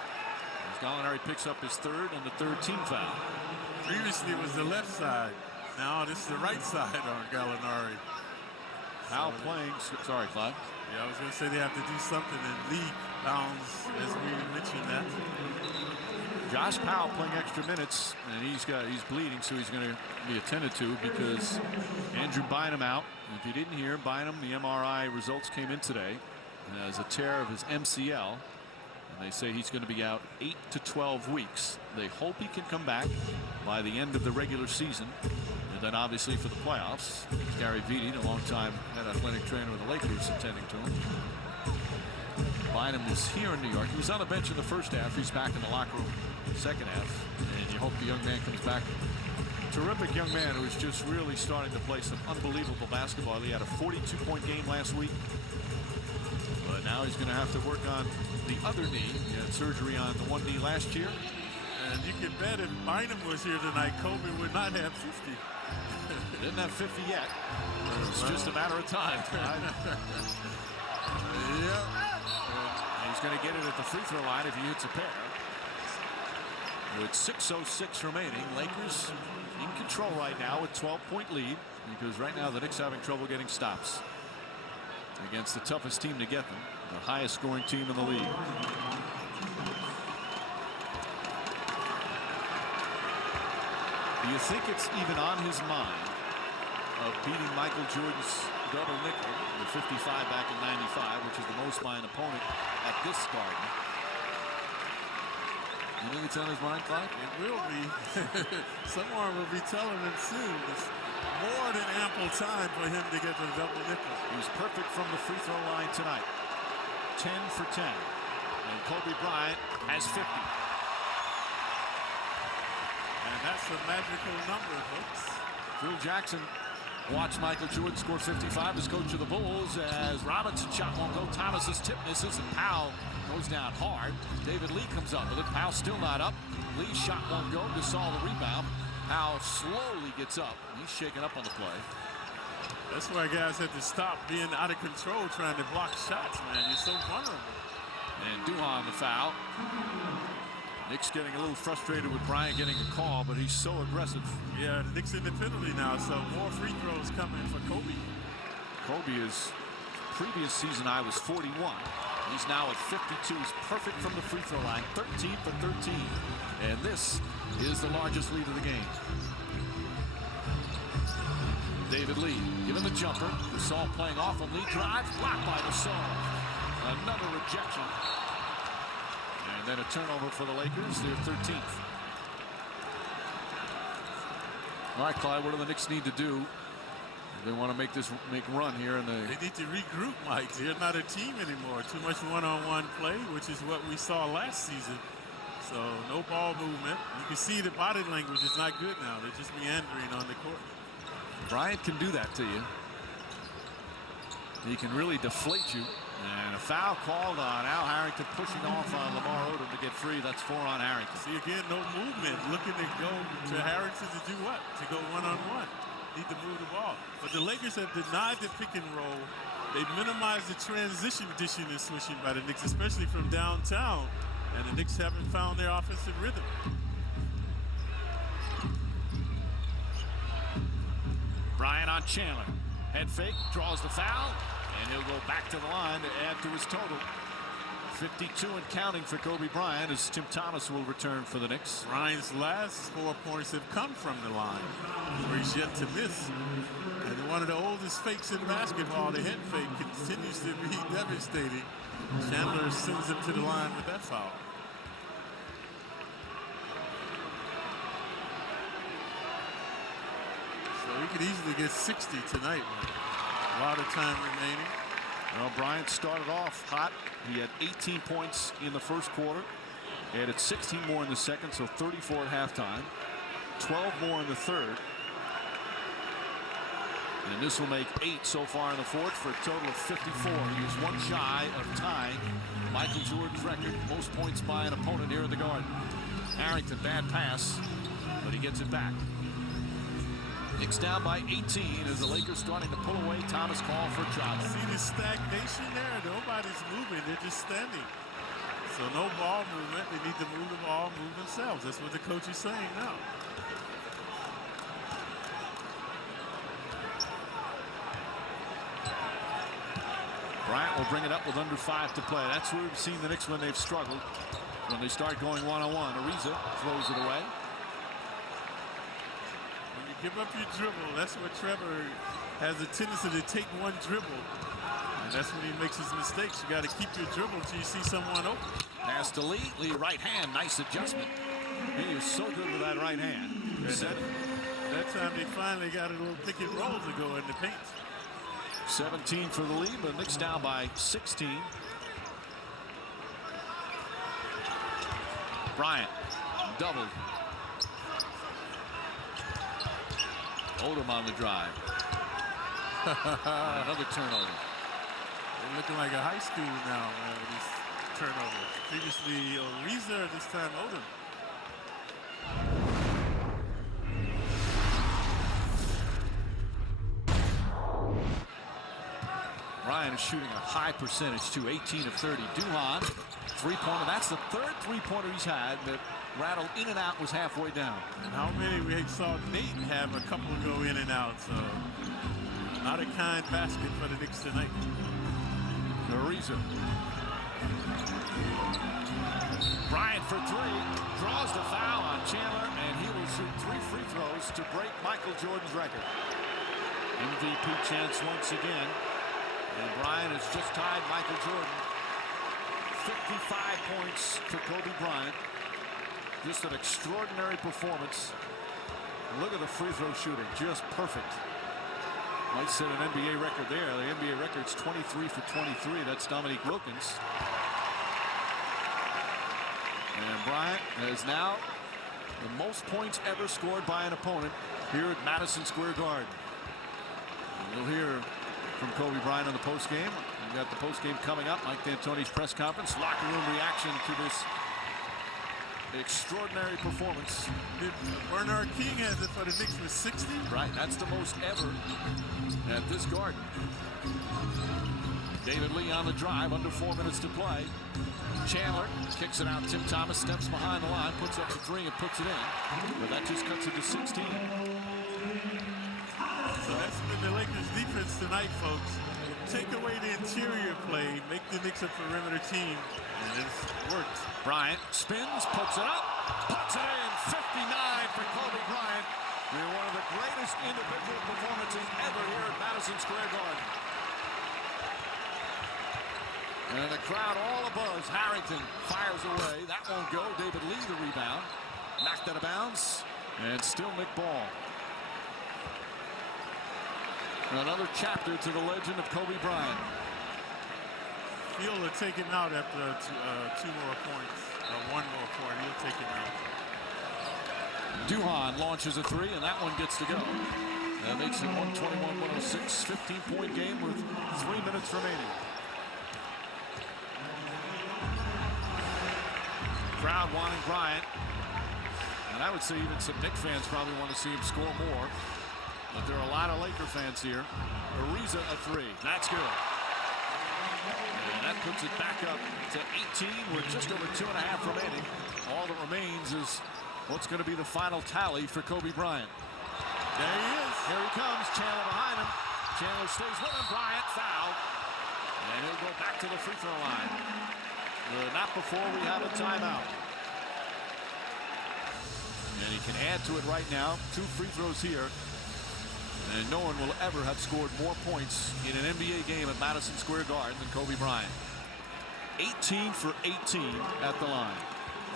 As Gallinari picks up his 3rd and the 3rd team foul. Previously it was the left side. Now this is the right side on Gallinari. Powell playing. Sorry, Clyde. Yeah, I was going to say they have to do something in league bounds, as we mentioned that. Josh Powell playing extra minutes, and he's bleeding, so he's going to be attended to because Andrew Bynum out. If you didn't hear, Bynum, the MRI results came in today as a tear of his MCL, and they say he's going to be out 8 to 12 weeks. They hope he can come back by the end of the regular season. And then obviously for the playoffs, Gary Vitti, a longtime head athletic trainer with the Lakers, attending to him. Bynum is here in New York. He was on the bench in the first half. He's back in the locker room in the second half. And you hope the young man comes back. Terrific young man who is just really starting to play some unbelievable basketball. He had a 42-point game last week. But now he's going to have to work on the other knee. He had surgery on the one knee last year. And you can bet if Bynum was here tonight, Kobe would not have 50. Didn't have 50 yet. It's just a matter of time. Yeah. He's going to get it at the free throw line if he hits a pair. With 6:06 remaining, Lakers in control right now with 12-point lead because right now the Knicks having trouble getting stops against the toughest team to get them, the highest scoring team in the league. Do you think it's even on his mind of beating Michael Jordan's double nickel, the 55 back in '95, which is the most by an opponent at this Garden? You think it's on his mind, Clyde? It will be. Someone will be telling him soon. more than ample time for him to get the double nickel. He was perfect from the free throw line tonight. 10 for 10. And Kobe Bryant has 50. And that's a magical number, folks. Phil Jackson watched Michael Jordan score 55 as coach of the Bulls as Robinson shot won't go. Thomas's tip misses and Pau goes down hard. David Lee comes up with it. Pau still not up. Lee's shot won't go. Gasol the rebound. Pau slowly gets up. He's shaken up on the play. That's why guys have to stop being out of control trying to block shots, man. You're so vulnerable. And Duhon the foul. Knicks getting a little frustrated with Bryant getting a call, but he's so aggressive. Yeah, the Knicks in the penalty now, so more free throws coming for Kobe. Kobe is previous season high was 41. He's now at 52. He's perfect from the free throw line, 13 for 13. And this is the largest lead of the game. David Lee given the jumper. Gasol playing off on Lee, drives, blocked by Gasol. Another rejection. And then a turnover for the Lakers. They're 13th. All right, Clyde, what do the Knicks need to do? They want to make run here. They need to regroup, Mike. They're not a team anymore. Too much one-on-one play, which is what we saw last season. So no ball movement. You can see the body language is not good now. They're just meandering on the court. Bryant can do that to you. He can really deflate you. And a foul called on Al Harrington pushing off on Lamar Odom to get free. That's 4 on Harrington. See, again, no movement. Looking to go to Harrington to do what? To go one-on-one. Need to move the ball. But the Lakers have denied the pick and roll. They minimized the transition dishing and switching by the Knicks, especially from downtown. And the Knicks haven't found their offensive rhythm. Bryant on Chandler. Head fake, draws the foul, and he'll go back to the line to add to his total. 52 and counting for Kobe Bryant as Tim Thomas will return for the Knicks. Bryant's last 4 points have come from the line, where he's yet to miss. And one of the oldest fakes in basketball, the head fake, continues to be devastating. Chandler sends him to the line with that foul. So he could easily get 60 tonight, man. A lot of time remaining. Well, Bryant started off hot. He had 18 points in the first quarter. Added 16 more in the second, so 34 at halftime. 12 more in the third. And this will make 8 so far in the fourth for a total of 54. He is one shy of tying Michael Jordan's record. Most points by an opponent here in the Garden. Harrington, bad pass, but he gets it back. Knicks down by 18 as the Lakers starting to pull away. Thomas called for travel. See the stagnation there? Nobody's moving. They're just standing. So no ball movement. They need to move the ball, move themselves. That's what the coach is saying now. Bryant will bring it up with under 5 to play. That's where we've seen the Knicks when they've struggled. When they start going one-on-one, Ariza throws it away. When you give up your dribble, that's what Trevor has a tendency to take one dribble. And that's when he makes his mistakes. You got to keep your dribble until you see someone open. Pass to Lee. Lee right hand. Nice adjustment. He is so good with that right hand. That time they finally got a little pick and roll to go in the paint. 17 for the lead, but Knicks down by 16. Bryant doubled. Odom on the drive. Another turnover. They're looking like a high school now with these turnovers. Previously Ariza, this time Odom. Bryant is shooting a high percentage too, 18 of 30. Duhon, three-pointer. That's the third three-pointer he's had that rattled in and out, was halfway down. And how many we saw Nate have a couple go in and out, so not a kind basket for the Knicks tonight. Ariza. Bryant for 3, draws the foul on Chandler, and he will shoot 3 free throws to break Michael Jordan's record. MVP chance once again. And Bryant has just tied Michael Jordan. 55 points for Kobe Bryant. Just an extraordinary performance. Look at the free throw shooting, just perfect. Might set an NBA record there. The NBA record's 23 for 23. That's Dominique Wilkins. And Bryant has now the most points ever scored by an opponent here at Madison Square Garden. And you'll hear from Kobe Bryant in the postgame. We've got the postgame coming up. Mike D'Antoni's press conference. Locker room reaction to this extraordinary performance. Bernard King has it for the Knicks with 60. Right, that's the most ever at this Garden. David Lee on the drive, under 4 minutes to play. Chandler kicks it out. Tim Thomas steps behind the line, puts up the three and puts it in. But that just cuts it to 16. So that's been the Lakers defense tonight, folks. Take away the interior play, make the Knicks a perimeter team, and it's worked. Bryant spins, puts it up, puts it in. 59 for Kobe Bryant. In one of the greatest individual performances ever here at Madison Square Garden. And the crowd all abuzz. Harrington fires away. That won't go. David Lee the rebound. Knocked out of bounds. And still Nick Ball. Another chapter to the legend of Kobe Bryant. Field will take him out after 2 more points. 1 more point. He'll take him out. Duhan launches a three, and that one gets to go. That makes it 121-106. 15-point game with 3 minutes remaining. Crowd wanting Bryant. And I would say even some Knicks fans probably want to see him score more. But there are a lot of Laker fans here. Ariza a three. That's good. And that puts it back up to 18 with just over 2.5 remaining. All that remains is what's going to be the final tally for Kobe Bryant. There he is. Here he comes. Chandler behind him. Chandler stays with him. Bryant foul. And he'll go back to the free throw line. Not before we have a timeout. And he can add to it right now. 2 free throws here. And no one will ever have scored more points in an NBA game at Madison Square Garden than Kobe Bryant. 18 for 18 at the line.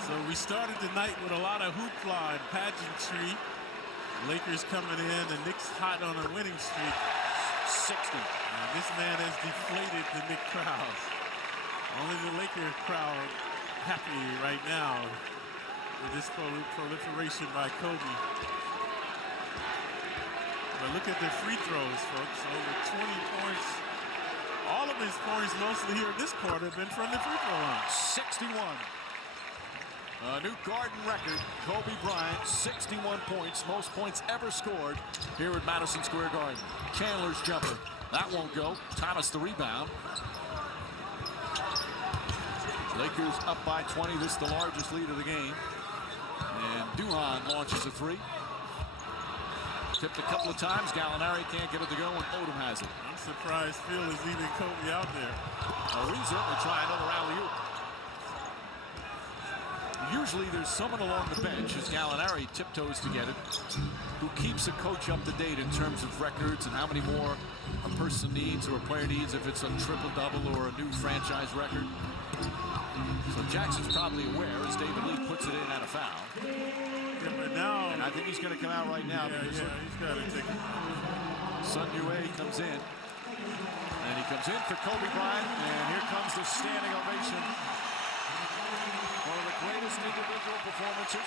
So we started the night with a lot of hoopla and pageantry. Lakers coming in, the Knicks hot on a winning streak. 60. And this man has deflated the Knicks crowd. Only the Laker crowd happy right now with this proliferation by Kobe. But look at the free throws, folks. Over 20 points. All of his points, mostly here in this quarter, have been from the free throw line. 61. A new Garden record. Kobe Bryant, 61 points. Most points ever scored here at Madison Square Garden. Chandler's jumper. That won't go. Thomas the rebound. Lakers up by 20. This is the largest lead of the game. And Duhan launches a three. Tipped a couple of times. Gallinari can't get it to go, and Odom has it. I'm surprised Phil is leaving Kobe out there. Ariza will try another alley-oop. Usually there's someone along the bench, as Gallinari tiptoes to get it, who keeps a coach up to date in terms of records and how many more a person needs or a player needs if it's a triple-double or a new franchise record. So Jackson's probably aware as David Lee puts it in at a foul. Yeah, but now, and I think he's going to come out right now. He's got to take it. Sun Yue comes in. And he comes in for Kobe Bryant. And here comes the standing ovation. One of the greatest individual performances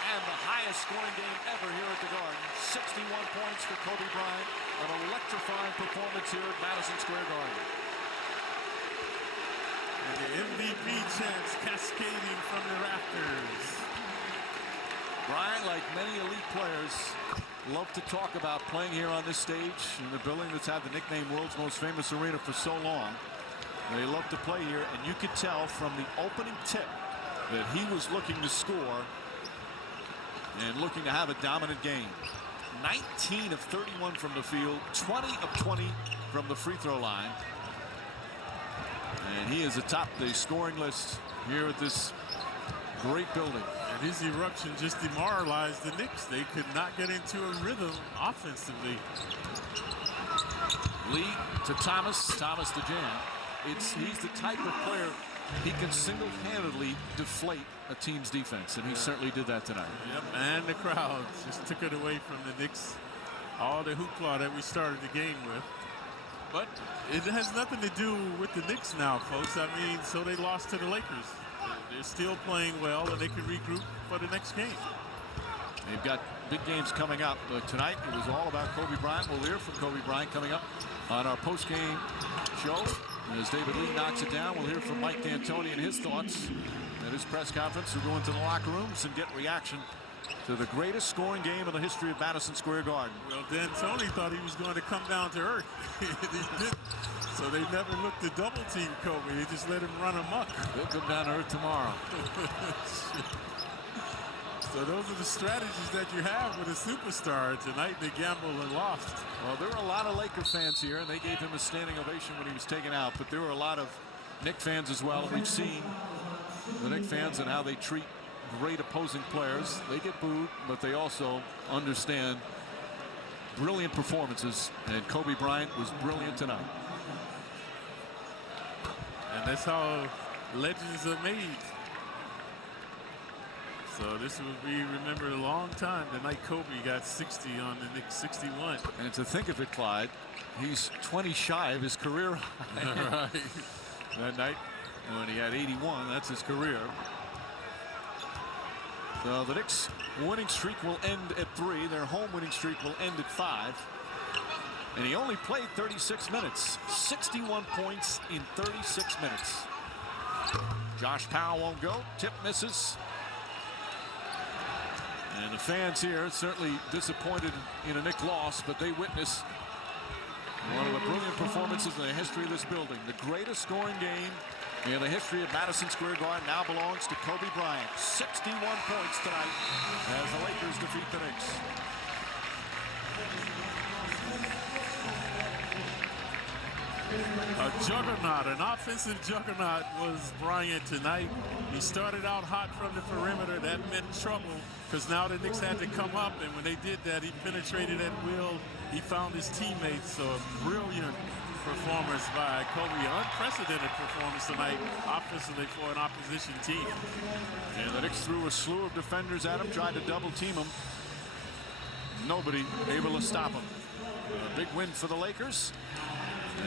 and the highest scoring game ever here at the Garden. 61 points for Kobe Bryant. An electrifying performance here at Madison Square Garden. And the MVP chants cascading from the rafters. Bryant, like many elite players, love to talk about playing here on this stage in the building that's had the nickname World's Most Famous Arena for so long. They love to play here, and you could tell from the opening tip that he was looking to score and looking to have a dominant game. 19 of 31 from the field, 20 of 20 from the free throw line. And he is atop the scoring list here at this great building. And his eruption just demoralized the Knicks. They could not get into a rhythm offensively. Lee to Thomas, Thomas to jam. He's the type of player he can single-handedly deflate a team's defense, and he certainly did that tonight. Yep, and the crowd just took it away from the Knicks. all the hoopla that we started the game with. But it has nothing to do with the Knicks now, folks. I mean, so they lost to the Lakers. They're still playing well, and they can regroup for the next game. They've got big games coming up. Tonight, it was all about Kobe Bryant. We'll hear from Kobe Bryant coming up on our post-game show. As David Lee knocks it down, we'll hear from Mike D'Antoni and his thoughts at his press conference. We'll go into the locker rooms and get reaction to the greatest scoring game in the history of Madison Square Garden. Well, D'Antoni thought he was going to come down to earth. He didn't. So they never looked to double team Kobe. They just let him run amok. He'll come down to earth tomorrow. So those are the strategies that you have with a superstar. Tonight they gambled and lost. Well, there were a lot of Laker fans here, and they gave him a standing ovation when he was taken out. But there were a lot of Knicks fans as well. We've seen the Knicks fans and how they treat great opposing players. They get booed, but they also understand brilliant performances. And Kobe Bryant was brilliant tonight. And that's how legends are made. So this will be remembered a long time. The night Kobe got 60 on the Knicks 61. And to think of it, Clyde, he's 20 shy of his career high. Right. That night when he had 81, that's his career. So the Knicks winning streak will end at 3. Their home winning streak will end at 5. And he only played 36 minutes. 61 points in 36 minutes. Josh Powell won't go. Tip misses. And the fans here certainly disappointed in a Knicks loss, but they witness one of the brilliant performances in the history of this building. The greatest scoring game in the history of Madison Square Garden now belongs to Kobe Bryant. 61 points tonight as the Lakers defeat the Knicks. A juggernaut, an offensive juggernaut was Bryant tonight. He started out hot from the perimeter. That meant trouble because now the Knicks had to come up, and when they did that, he penetrated at will. He found his teammates. So a brilliant performance by Kobe. Unprecedented performance tonight offensively for an opposition team. And the Knicks threw a slew of defenders at him, tried to double team him. Nobody able to stop him. A big win for the Lakers.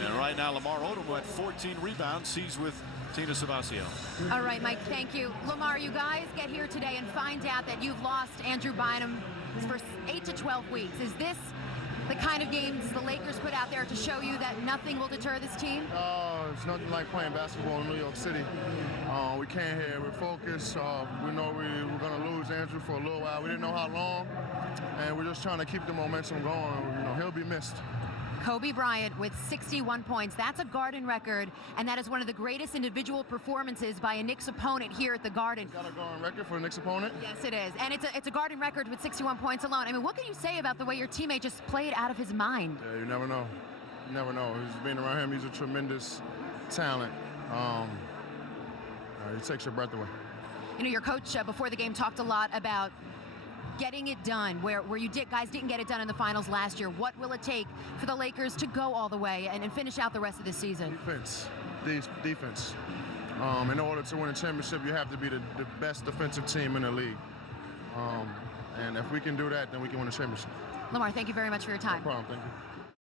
And right now, Lamar Odom at 14 rebounds. He's with Tina Savasio. All right, Mike, thank you. Lamar, you guys get here today and find out that you've lost Andrew Bynum for 8 to 12 weeks. Is this the kind of games the Lakers put out there to show you that nothing will deter this team? It's nothing like playing basketball in New York City. We came here, we're focused. We know we were going to lose Andrew for a little while. We didn't know how long, and we're just trying to keep the momentum going. You know, he'll be missed. Kobe Bryant with 61 points. That's a Garden record, and that is one of the greatest individual performances by a Knicks opponent here at the Garden. Is that a Garden record for a Knicks opponent? Yes, it is. And it's a Garden record with 61 points alone. I mean, what can you say about the way your teammate just played out of his mind? Yeah, you never know. You never know. He's being around him, he's a tremendous talent. He takes your breath away. You know, your coach before the game talked a lot about getting it done, where guys didn't get it done in the finals last year. What will it take for the Lakers to go all the way and finish out the rest of the season? Defense. In order to win a championship, you have to be the best defensive team in the league. And if we can do that, then we can win a championship. Lamar, thank you very much for your time. No problem. Thank you.